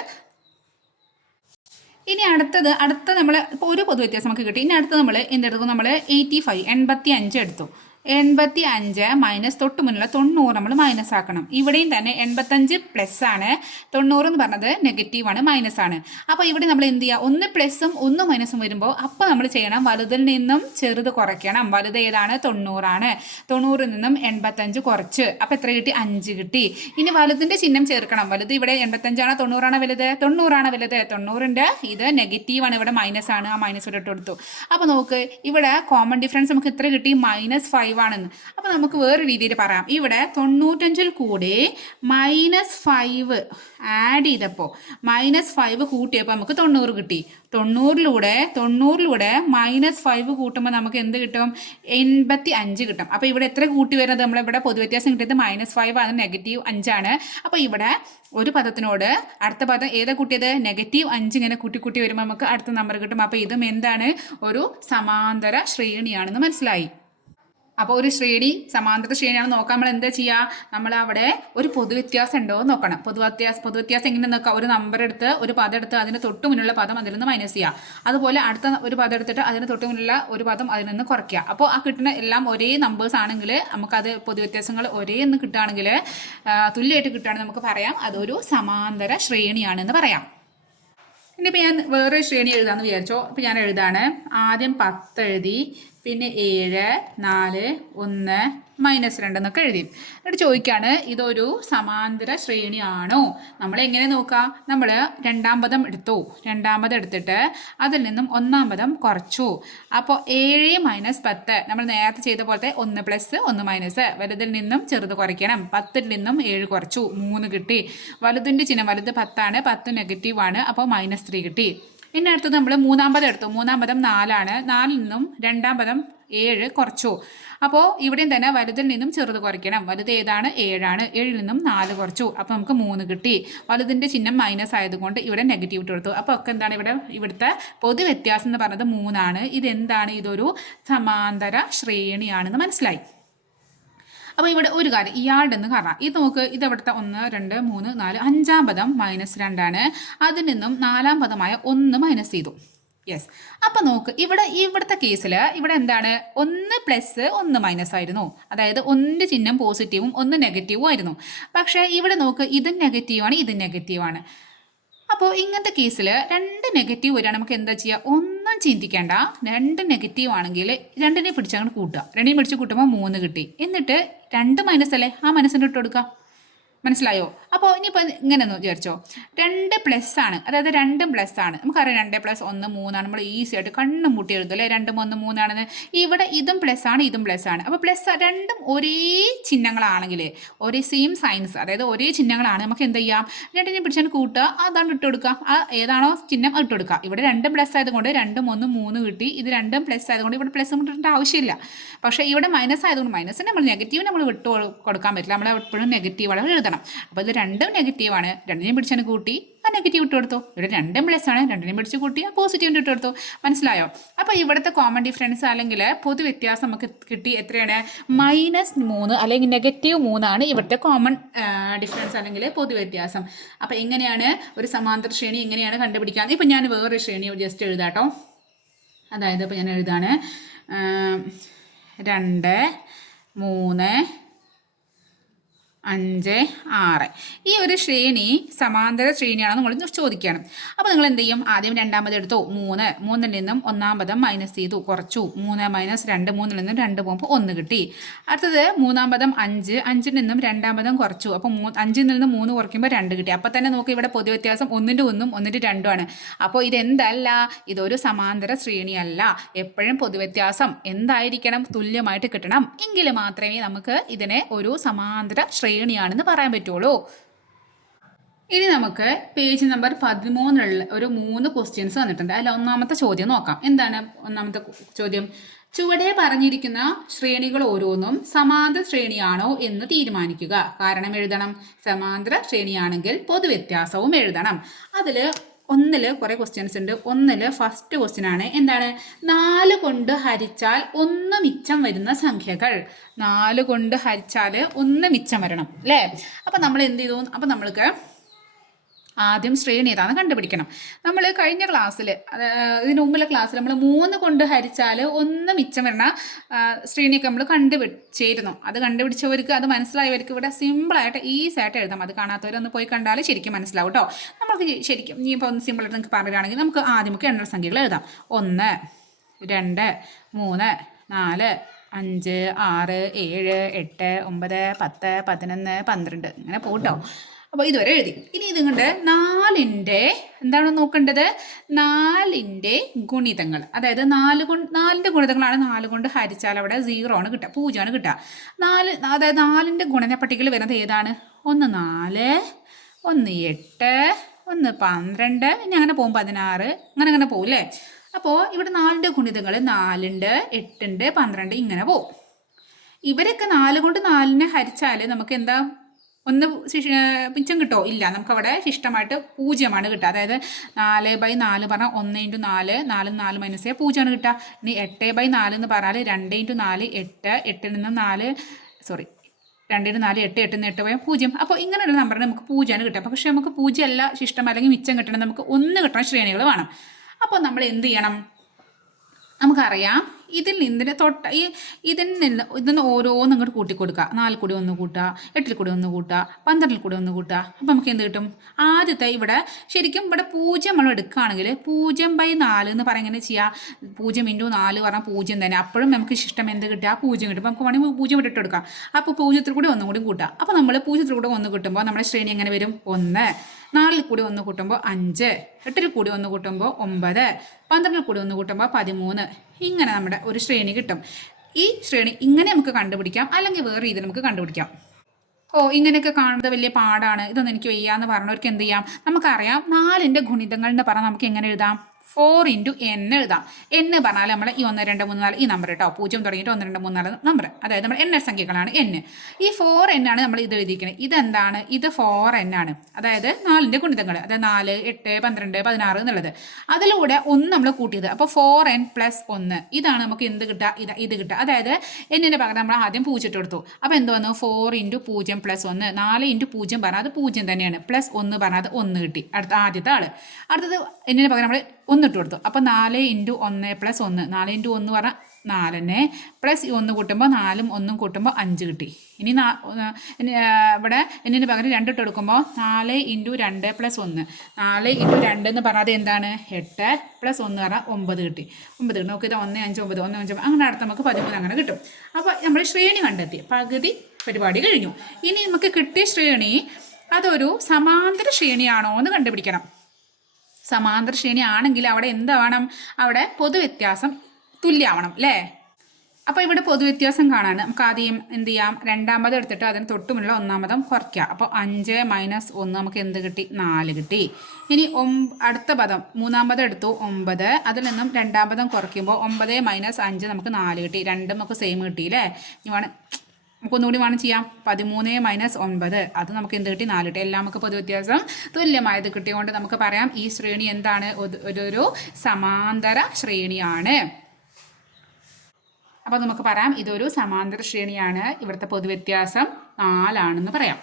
ഇനി അടുത്ത നമ്മൾ ഇപ്പോൾ ഒരു പൊതുവ്യത്യാസം നമുക്ക് കിട്ടി. ഇനി അടുത്ത് നമ്മൾ എന്തെടുക്കും? നമ്മൾ 85 എടുത്തു. 85 മൈനസ് തൊട്ട് മുന്നുള്ള 90 നമ്മൾ മൈനസ് ആക്കണം. ഇവിടെയും തന്നെ 85 പ്ലസ് ആണ്, 90 എന്ന് പറഞ്ഞത് നെഗറ്റീവാണ്, മൈനസ് ആണ്. അപ്പോൾ ഇവിടെ നമ്മൾ എന്ത് ചെയ്യുക, ഒന്ന് പ്ലസും ഒന്ന് മൈനസും വരുമ്പോൾ അപ്പോൾ നമ്മൾ ചെയ്യണം വലുതിൽ നിന്നും ചെറുത് കുറയ്ക്കണം. വലുത് ഏതാണ്? 90 ആണ്. 90 നിന്നും 85 കുറച്ച് അപ്പോൾ എത്ര കിട്ടി? 5 കിട്ടി. ഇനി വലുതിൻ്റെ ചിഹ്നം ചേർക്കണം. വലുത് ഇവിടെ 85 ആണോ 90 ആണോ വലുത്? 90 ആണ് വലുത്. 90ൻ്റെ ഇത് നെഗറ്റീവാണ്, ഇവിടെ മൈനസ് ആണ്, ആ മൈനസ് ഇവിടെ ഇട്ട് കൊടുത്തു. അപ്പോൾ നോക്ക് ഇവിടെ കോമൺ ഡിഫറൻസ് നമുക്ക് എത്ര കിട്ടി? -5 ആണെന്ന്. അപ്പോൾ നമുക്ക് വേറെ രീതിയിൽ പറയാം. ഇവിടെ 95 കൂടെ -5 ആഡ് ചെയ്തപ്പോൾ -5 കൂട്ടിയപ്പോൾ നമുക്ക് 90 കിട്ടി. 90ലൂടെ -5 കൂട്ടുമ്പോൾ നമുക്ക് എന്ത് കിട്ടും? 85 കിട്ടും. അപ്പോൾ ഇവിടെ എത്ര കൂട്ടി വരുന്നത്? നമ്മളിവിടെ പൊതുവ്യത്യാസം കിട്ടിയത് -5 ആണ്, -5 ആണ്. അപ്പോൾ ഇവിടെ ഒരു പദത്തിനോട് അടുത്ത പദം ഏതാ കൂട്ടിയത്? -5 ഇങ്ങനെ കൂട്ടി വരുമ്പോൾ നമുക്ക് അടുത്ത നമ്പർ കിട്ടും. അപ്പോൾ ഇതും എന്താണ്? ഒരു സമാന്തര ശ്രേണിയാണെന്ന് മനസ്സിലായി. അപ്പോൾ ഒരു ശ്രേണി സമാന്തര ശ്രേണിയാണ് നോക്കാൻ നമ്മൾ എന്താ ചെയ്യുക? നമ്മൾ അവിടെ ഒരു പൊതുവ്യത്യാസം ഉണ്ടോ എന്ന് നോക്കണം. പൊതുവ്യത്യാസം എങ്ങനെ നോക്കാം? ഒരു നമ്പർ എടുത്ത് ഒരു പദം എടുത്ത് അതിന് തൊട്ട് മുന്നുള്ള പദം അതിൽ നിന്ന് മൈനസ് ചെയ്യുക. അതുപോലെ അടുത്ത ഒരു പദം എടുത്തിട്ട് അതിന് തൊട്ട് മുന്നുള്ള ഒരു പദം അതിൽ നിന്ന് കുറയ്ക്കുക. അപ്പോൾ ആ കിട്ടുന്ന എല്ലാം ഒരേ നമ്പേഴ്സ് ആണെങ്കിൽ നമുക്കത് പൊതുവ്യത്യാസങ്ങൾ ഒരേ എന്ന് കിട്ടുകയാണെങ്കിൽ തുല്യമായിട്ട് കിട്ടുകയാണെങ്കിൽ നമുക്ക് പറയാം അതൊരു സമാന്തര ശ്രേണിയാണെന്ന് പറയാം. ഇനിയിപ്പോൾ ഞാൻ വേറൊരു ശ്രേണി എഴുതാമെന്ന് വിചാരിച്ചോ. ഇപ്പോൾ ഞാൻ എഴുതാണ്. ആദ്യം 10 എഴുതി, പിന്നെ 7, 4, 1, -2 എന്നൊക്കെ എഴുതി. എന്നിട്ട് ചോദിക്കുകയാണ് ഇതൊരു സമാന്തര ശ്രേണിയാണോ? നമ്മൾ എങ്ങനെ നോക്കാം? നമ്മൾ രണ്ടാം പദം എടുത്തു. രണ്ടാം പദം എടുത്തിട്ട് അതിൽ നിന്നും ഒന്നാം പദം കുറച്ചു. അപ്പോൾ 7 - 10 നമ്മൾ നേരത്തെ ചെയ്ത പോലത്തെ 1 + 1 മൈനസ്. വലുതിൽ നിന്നും ചെറുത് കുറയ്ക്കണം. 10ൽ നിന്നും 7 കുറച്ചു, 3 കിട്ടി. വലുതിൻ്റെ ചിഹ്നം വലുത് 10 ആണ്, 10 നെഗറ്റീവാണ്, അപ്പോൾ -3 കിട്ടി. ഇനി അടുത്തത് നമ്മൾ മൂന്നാം പദം എടുത്തു. മൂന്നാം പദം 4 ആണ്. 4ൽ നിന്നും രണ്ടാം പദം 7 കുറച്ചു. അപ്പോൾ ഇവിടെയും തന്നെ വലുതിൽ നിന്നും ചെറുത് കുറയ്ക്കണം. വലുത് ഏതാണ്? 7 ആണ്. 7ൽ നിന്നും 4 കുറച്ചു, അപ്പോൾ നമുക്ക് 3 കിട്ടി. വലുതിൻ്റെ ചിഹ്നം മൈനസ് ആയതുകൊണ്ട് ഇവിടെ നെഗറ്റീവ് ഇട്ട് കൊടുത്തു. അപ്പോൾ ഒക്കെ എന്താണ്? ഇവിടുത്തെ പൊതു വ്യത്യാസം എന്ന് പറഞ്ഞത് 3 ആണ്. ഇതെന്താണ്? ഇതൊരു സമാന്തര ശ്രേണിയാണെന്ന് മനസ്സിലായി. അപ്പോൾ ഇവിടെ ഒരു കാര്യം ഇയാളുടെ എന്ന് കാണാം. ഇത് നോക്ക്, ഇത് ഇവിടുത്തെ 1, 2, 3, 4 അഞ്ചാം പദം -2 ആണ്. അതിൽ നിന്നും നാലാം പദമായ 1 മൈനസ് ചെയ്തു. യെസ്. അപ്പോൾ നോക്ക് ഇവിടുത്തെ കേസിൽ ഇവിടെ എന്താണ്? 1 + 1 മൈനസ് ആയിരുന്നു. അതായത് 1ൻ്റെ ചിഹ്നം പോസിറ്റീവും 1 നെഗറ്റീവും ആയിരുന്നു. പക്ഷേ ഇവിടെ നോക്ക്, ഇതും നെഗറ്റീവാണ്, ഇതും നെഗറ്റീവാണ്. അപ്പോൾ ഇങ്ങനത്തെ കേസിൽ 2 നെഗറ്റീവ് വരികയാണ്. നമുക്ക് എന്താ ചെയ്യുക? ഒന്നും ചിന്തിക്കേണ്ട. 2 നെഗറ്റീവ് ആണെങ്കിൽ 2നെ പിടിച്ചങ്ങോട്ട് കൂട്ടുക. 2നെയും പിടിച്ച് കൂട്ടുമ്പോൾ 3 കിട്ടി. എന്നിട്ട് 2 മൈനസ് അല്ലേ, ആ മനസ്സിന് ഇട്ട് കൊടുക്കുക. മനസ്സിലായോ? അപ്പോൾ ഇനിയിപ്പോൾ ഇങ്ങനെ ഒന്ന് വിചാരിച്ചോ, 2 പ്ലസ് ആണ്, അതായത് 2 പ്ലസ് ആണ്. നമുക്കറിയാം 2 + 1 3 ആണ്. നമ്മൾ ഈസി ആയിട്ട് കണ്ണും മുട്ടി എഴുതും അല്ലേ, 2 1 3 ആണെന്ന്. ഇവിടെ ഇതും പ്ലസ് ആണ്, ഇതും പ്ലസ് ആണ്. അപ്പോൾ പ്ലസ് രണ്ടും ഒരേ ചിഹ്നങ്ങളാണെങ്കിൽ, ഒരേ സെയിം സൈൻസ്, അതായത് ഒരേ ചിഹ്നങ്ങളാണ്, നമുക്ക് എന്ത് ചെയ്യാം? 2നെ പിടിച്ചാണ് കൂട്ടുക, അതാണ് ഇട്ട് കൊടുക്കുക. ആ ഏതാണോ ചിഹ്നം അത് ഇട്ട് കൊടുക്കുക. ഇവിടെ 2 പ്ലസ് ആയതുകൊണ്ട് 2 1 3 കിട്ടി. ഇത് 2 പ്ലസ് ആയതുകൊണ്ട് ഇവിടെ പ്ലസ് ഇട്ടേണ്ട ആവശ്യമില്ല. പക്ഷേ ഇവിടെ മൈനസ് ആയതുകൊണ്ട് മൈനസ് നമ്മൾ നെഗറ്റീവ് നമ്മൾ വിട്ട് കൊടുക്കാൻ പറ്റില്ല. നമ്മൾ എപ്പോഴും നെഗറ്റീവാണ് എഴുതണം. അപ്പോൾ ഇത് 2 നെഗറ്റീവാണ്, 2നെയും പിടിച്ചാണ് കൂട്ടി, ആ നെഗറ്റീവ് ഇട്ട് കൊടുത്തു. ഇവിടെ 2 പ്ലസ് ആണ്, 2നെയും പിടിച്ച് കൂട്ടി, ആ പോസിറ്റീവ് ഇട്ട് കൊടുത്തു. മനസ്സിലായോ? അപ്പോൾ ഇവിടുത്തെ കോമൺ ഡിഫറൻസ് അല്ലെങ്കിൽ പൊതു വ്യത്യാസം നമുക്ക് കിട്ടി. എത്രയാണ്? -3 അല്ലെങ്കിൽ -3 ആണ് ഇവിടുത്തെ കോമൺ ഡിഫറൻസ് അല്ലെങ്കിൽ പൊതു വ്യത്യാസം. അപ്പോൾ എങ്ങനെയാണ് ഒരു സമാന്തര ശ്രേണി എങ്ങനെയാണ് കണ്ടുപിടിക്കുക? ഇപ്പം ഞാൻ വേറൊരു ശ്രേണി ജസ്റ്റ് എഴുതാട്ടോ. അതായത് ഇപ്പോൾ ഞാൻ എഴുതാണ് 2 3 5 6. ഈ ഒരു ശ്രേണി സമാന്തര ശ്രേണിയാണെന്ന് നിങ്ങൾ ചോദിക്കുകയാണ്. അപ്പോൾ നിങ്ങൾ എന്ത് ചെയ്യും? ആദ്യം രണ്ടാമത് എടുത്തു 3, 3ൽ നിന്നും ഒന്നാം പദം മൈനസ് ചെയ്തു, കുറച്ചു. 3 - 2, 3ൽ നിന്നും 2 പോകുമ്പോൾ 1 കിട്ടി. അടുത്തത് മൂന്നാം പദം 5, 5ൽ നിന്നും രണ്ടാം പദം കുറച്ചു. അപ്പോൾ 5ൽ നിന്നും 3 കുറയ്ക്കുമ്പോൾ 2 കിട്ടി. അപ്പോൾ തന്നെ നോക്കി ഇവിടെ പൊതു വ്യത്യാസം 1ൻ്റെ 1ഉം 1ൻ്റെ 2ഉം ആണ്. അപ്പോൾ ഇതെന്തല്ല? ഇതൊരു സമാന്തര ശ്രേണിയല്ല. എപ്പോഴും പൊതുവ്യത്യാസം എന്തായിരിക്കണം? തുല്യമായിട്ട് കിട്ടണം. എങ്കിൽ മാത്രമേ നമുക്ക് ഇതിനെ ഒരു സമാന്തര ശ്രേണിയാണെന്ന് പറയാൻ പറ്റുള്ളൂ. ഇനി നമുക്ക് പേജ് നമ്പർ 13 ഒരു 3 ക്വസ്റ്റ്യൻസ് വന്നിട്ടുണ്ട്. അതിൽ ഒന്നാമത്തെ ചോദ്യം നോക്കാം. എന്താണ് ഒന്നാമത്തെ ചോദ്യം? ചുവടെ പറഞ്ഞിരിക്കുന്ന ശ്രേണികൾ ഓരോന്നും സമാന്തര ശ്രേണിയാണോ എന്ന് തീരുമാനിക്കുക. കാരണം എഴുതണം. സമാന്തര ശ്രേണിയാണെങ്കിൽ പൊതുവ്യത്യാസവും എഴുതണം. അതിൽ ഒന്നിൽ കുറേ ക്വസ്റ്റ്യൻസ് ഉണ്ട്. ഒന്നിൽ ഫസ്റ്റ് ക്വസ്റ്റ്യൻ ആണ്. എന്താണ്? 4 കൊണ്ട് ഹരിച്ചാൽ 1 മിച്ചം വരുന്ന സംഖ്യകൾ. 4 കൊണ്ട് ഹരിച്ചാൽ 1 മിച്ചം വരണം അല്ലേ? അപ്പം നമ്മൾ എന്ത് ചെയ്തു? അപ്പം നമ്മൾക്ക് ആദ്യം ശ്രേണി ഏതാണെന്ന് കണ്ടുപിടിക്കണം. നമ്മൾ കഴിഞ്ഞ ക്ലാസ്സിൽ ഇതിന് മുമ്പുള്ള ക്ലാസ്സിൽ നമ്മൾ 3 കൊണ്ട് ഹരിച്ചാൽ 1 മിച്ചം വരുന്ന ശ്രേണിയൊക്കെ നമ്മൾ കണ്ടുപിടിച്ചിരുന്നു. അത് കണ്ടുപിടിച്ചവർക്ക്, അത് മനസ്സിലായവർക്ക് ഇവിടെ സിമ്പിളായിട്ട് ഈസിയായിട്ട് എഴുതാം. അത് കാണാത്തവരൊന്ന് പോയി കണ്ടാൽ ശരിക്കും മനസ്സിലാവും കേട്ടോ. നമുക്ക് ശരിക്കും ഇനി ഇപ്പോൾ ഒന്ന് സിമ്പിളായിട്ട് നിങ്ങൾക്ക് പറയുകയാണെങ്കിൽ നമുക്ക് ആദ്യമൊക്കെ എണ്ണൽ സംഖ്യകൾ എഴുതാം. 1 2 3 4 5 6 7 8 9 10 11 12 ഇങ്ങനെ പോട്ടോ. അപ്പോൾ ഇതുവരെ എഴുതി. ഇനി ഇതുകൊണ്ട് 4ൻ്റെ എന്താണ് നോക്കേണ്ടത്? 4ൻ്റെ ഗുണിതങ്ങൾ. അതായത് 4ൻ്റെ ഗുണിതങ്ങളാണ് 4 കൊണ്ട് ഹരിച്ചാൽ അവിടെ 0 ആണ് കിട്ടുക, 0 ആണ് കിട്ടുക. 4, അതായത് 4ൻ്റെ ഗുണന പട്ടികയിൽ വരുന്നത് ഏതാണ്? 1 4, 1 8, 1 12, ഇനി അങ്ങനെ പോകും 16, അങ്ങനെ പോകും അല്ലേ? അപ്പോൾ ഇവിടെ 4ൻ്റെ ഗുണിതങ്ങൾ 4 ഉണ്ട്, 8 ഉണ്ട്, 12 ഇങ്ങനെ പോകും. ഇവരൊക്കെ 4 കൊണ്ട് 4നെ ഹരിച്ചാൽ നമുക്ക് എന്താ ഒന്ന് മിച്ചം കിട്ടുമോ? ഇല്ല. നമുക്കവിടെ ശിഷ്ടമായിട്ട് 0 കിട്ടുക. അതായത് 4/4 പറഞ്ഞാൽ 1 × 4, 4 4 മൈനസ് 0 കിട്ടുക. ഇനി 8/4 എന്ന് പറഞ്ഞാൽ 2 × 4 8, 8 നിന്ന് 4 2 × 4 8, 8 നിന്ന് 8 പോയാൽ 0. അപ്പോൾ ഇങ്ങനെയുള്ള നമ്പറിന് നമുക്ക് 0 കിട്ടുക. പക്ഷേ നമുക്ക് 0 അല്ല ശിഷ്ടം അല്ലെങ്കിൽ മിച്ചം കിട്ടണം, നമുക്ക് 1 കിട്ടണം, ശ്രേണികൾ വേണം. അപ്പോൾ നമ്മൾ എന്ത് ചെയ്യണം? നമുക്കറിയാം ഇതിൽ നിന്ന് ഇതിന്ന് ഓരോന്നും ഇങ്ങോട്ട് കൂട്ടിക്കൊടുക്കുക. 4 കൂടി 1 കൂട്ടുക, 8 കൂടി 1 കൂട്ടുക, 12 കൂടി 1 കൂട്ടുക. അപ്പോൾ നമുക്ക് എന്ത് കിട്ടും? ആദ്യത്തെ ഇവിടെ ശരിക്കും ഇവിടെ 0 നമ്മൾ എടുക്കുകയാണെങ്കിൽ 0/4 എന്ന് പറയാൻ എങ്ങനെ ചെയ്യുക? 0 × 4 പറഞ്ഞാൽ 0 തന്നെ. അപ്പോഴും നമുക്ക് ഇഷ്ടം എന്ത് കിട്ടുക? 0 കിട്ടും. നമുക്ക് വേണമെങ്കിൽ 0 ഇട്ടിട്ട് കൊടുക്കാം. അപ്പോൾ 0 കൂടി 1 കൂടി കൂട്ടുക. അപ്പോൾ നമ്മൾ 0 കൂടി 1 കിട്ടുമ്പോൾ നമ്മുടെ ശ്രേണി എങ്ങനെ വരും? 1. 4 കൂടി 1 കൂട്ടുമ്പോൾ 5, 8 കൂടി 1 കൂട്ടുമ്പോൾ 9, 12 കൂടി 1 കൂട്ടുമ്പോൾ 13. ഇങ്ങനെ നമ്മുടെ ഒരു ശ്രേണി കിട്ടും. ഈ ശ്രേണി ഇങ്ങനെ നമുക്ക് കണ്ടുപിടിക്കാം, അല്ലെങ്കിൽ വേറെ രീതിയിൽ നമുക്ക് കണ്ടുപിടിക്കാം. ഇങ്ങനെയൊക്കെ കാണുന്നത് വലിയ പാടാണ്, ഇതൊന്നും എനിക്ക് വയ്യാന്ന് പറഞ്ഞവർക്ക് എന്ത് ചെയ്യാം? നമുക്കറിയാം 4ൻ്റെ ഗുണിതങ്ങൾ എന്ന് പറഞ്ഞാൽ നമുക്ക് എങ്ങനെ എഴുതാം? 4 × n എഴുതാം. n പറഞ്ഞാൽ നമ്മൾ ഈ 1 2 3 4 ഈ നമ്പർ കേട്ടോ, 0 തുടങ്ങിയിട്ട് 1 2 3 4 നമ്പർ, അതായത് നമ്മൾ എണ്ണൽ സംഖ്യകളാണ് n. ഈ 4n ആണ് നമ്മൾ ഇത് എഴുതിയിരിക്കുന്നത്. ഇതെന്താണ്? ഇത് 4n ആണ്. അതായത് 4ൻ്റെ ഗുണിതങ്ങൾ, അതായത് 4 8 12 16 എന്നുള്ളത്. അതിലൂടെ 1 നമ്മൾ കൂട്ടിയത്. അപ്പോൾ 4n + 1 ഇതാണ് നമുക്ക് എന്ത് കിട്ടുക? ഇത് കിട്ടുക. അതായത് എന്നിൻ്റെ പകരം നമ്മൾ ആദ്യം 0 ഇട്ട് കൊടുത്തു. അപ്പോൾ എന്ത് വന്നു? 4 × 0 + 1, 4 × 0 പറഞ്ഞാൽ അത് 0 തന്നെയാണ്, +1 പറഞ്ഞാൽ അത് 1 കിട്ടി. ആദ്യത്തെ ആൾ. അടുത്തത് എന്നിൻ്റെ പകരം നമ്മൾ 1 ഇട്ട് കൊടുത്തു. അപ്പോൾ 4 × 1 + 1, 4 × 1 പറഞ്ഞാൽ 4നെ പ്ലസ് 1 കൂട്ടുമ്പോൾ 4ഉം 1ഉം കൂട്ടുമ്പോൾ 5 കിട്ടി. ഇനി ഇവിടെ എന്നിന് പകരം 2 ഇട്ട് കൊടുക്കുമ്പോൾ 4 × 2 + 1, 4 × 2 എന്ന് പറഞ്ഞാൽ എന്താണ്? 8 + 1 പറഞ്ഞാൽ 9 കിട്ടി. 9 കിട്ടും. നമുക്ക് ഇത് 1 5 9 1 5 അങ്ങനെ അടുത്ത് നമുക്ക് 13 അങ്ങനെ കിട്ടും. അപ്പോൾ നമ്മൾ ശ്രേണി കണ്ടെത്തി, പകുതി പരിപാടി കഴിഞ്ഞു. ഇനി നമുക്ക് കിട്ടിയ ശ്രേണി അതൊരു സമാന്തര ശ്രേണിയാണോ എന്ന് കണ്ടുപിടിക്കണം. സമാന്തര ശ്രേണി ആണെങ്കിൽ അവിടെ എന്താവണം? അവിടെ പൊതുവ്യത്യാസം തുല്യമാവണം അല്ലേ? അപ്പോൾ ഇവിടെ പൊതുവ്യത്യാസം കാണാൻ നമുക്ക് ആദ്യം എന്ത് ചെയ്യാം? രണ്ടാമത് എടുത്തിട്ട് അതിന് തൊട്ടുമുള്ള ഒന്നാമതും കുറയ്ക്കുക. അപ്പോൾ 5 - 1 നമുക്ക് എന്ത് കിട്ടി? 4 കിട്ടി. ഇനി അടുത്ത പദം മൂന്നാമത് എടുത്തു 9, അതിൽ നിന്നും രണ്ടാമതും കുറയ്ക്കുമ്പോൾ 9 - 5 നമുക്ക് 4 കിട്ടി. രണ്ടും നമുക്ക് സെയിം കിട്ടിയില്ലേ? ഇനി വേണം നമുക്കൊന്നുകൂടി വേണം ചെയ്യാം. 13 - 9 അത് നമുക്ക് എന്ത് കിട്ടി? 4 കിട്ടി. എല്ലാം നമുക്ക് പൊതുവ്യത്യാസം തുല്യമായത് കിട്ടിയതുകൊണ്ട് നമുക്ക് പറയാം ഈ ശ്രേണി എന്താണ്? ഒരു സമാന്തര ശ്രേണിയാണ്. അപ്പോൾ നമുക്ക് പറയാം ഇതൊരു സമാന്തര ശ്രേണിയാണ്. ഇവിടുത്തെ പൊതുവ്യത്യാസം 4 ആണെന്ന് പറയാം.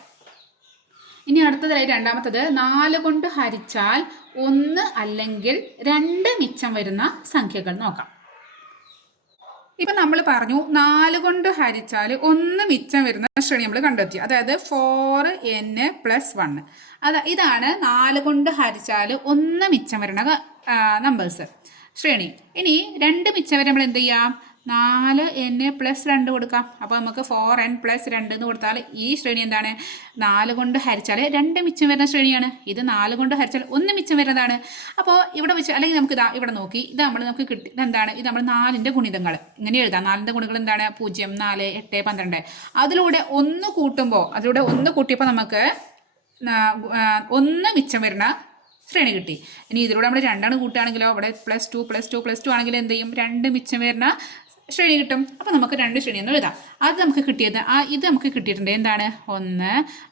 ഇനി അടുത്തതായി രണ്ടാമത്തത് 4 കൊണ്ട് ഹരിച്ചാൽ 1 അല്ലെങ്കിൽ 2 മിച്ചം വരുന്ന സംഖ്യകൾ നോക്കാം. ഇപ്പം നമ്മൾ പറഞ്ഞു 4 കൊണ്ട് ഹരിച്ചാൽ 1 മിച്ചം വരുന്ന ശ്രേണി നമ്മൾ കണ്ടെത്തി. അതായത് 4n + 1. ഇതാണ് 4 കൊണ്ട് ഹരിച്ചാൽ 1 മിച്ചം വരുന്ന നമ്പേഴ്സ് ശ്രേണി. ഇനി 2 മിച്ചം വരെ നമ്മൾ എന്ത് ചെയ്യാം? 4n + 2 കൊടുക്കാം. അപ്പോൾ നമുക്ക് 4n + 2 എന്ന് കൊടുത്താൽ ഈ ശ്രേണി എന്താണ്? 4 കൊണ്ട് ഹരിച്ചാൽ 2 മിച്ചം വരുന്ന ശ്രേണിയാണ്. ഇത് 4 കൊണ്ട് ഹരിച്ചാൽ 1 മിച്ചം വരുന്നതാണ്. അപ്പോൾ ഇവിടെ വെച്ച് അല്ലെങ്കിൽ നമുക്ക് ഇവിടെ നോക്കി നമുക്ക് കിട്ടി. ഇതെന്താണ്? ഇത് നമ്മൾ 4ൻ്റെ ഗുണിതങ്ങൾ ഇങ്ങനെ എഴുതാം. 4ൻ്റെ ഗുണിതങ്ങൾ എന്താണ്? 0 4 8 12. അതിലൂടെ 1 കൂട്ടിയപ്പോൾ നമുക്ക് 1 മിച്ചം വരുന്ന ശ്രേണി കിട്ടി. ഇനി ഇതിലൂടെ നമ്മൾ 2 കൂട്ടുകയാണെങ്കിലോ ഇവിടെ +2 +2 +2 ആണെങ്കിൽ എന്ത് ചെയ്യും? 2 മിച്ചം വരുന്ന ശ്രേണി കിട്ടും. അപ്പോൾ നമുക്ക് 2 ശ്രേണി എന്ന് എഴുതാം. അത് നമുക്ക് കിട്ടിയത് ഇത് നമുക്ക് കിട്ടിയിട്ടുണ്ട്. എന്താണ്? 1,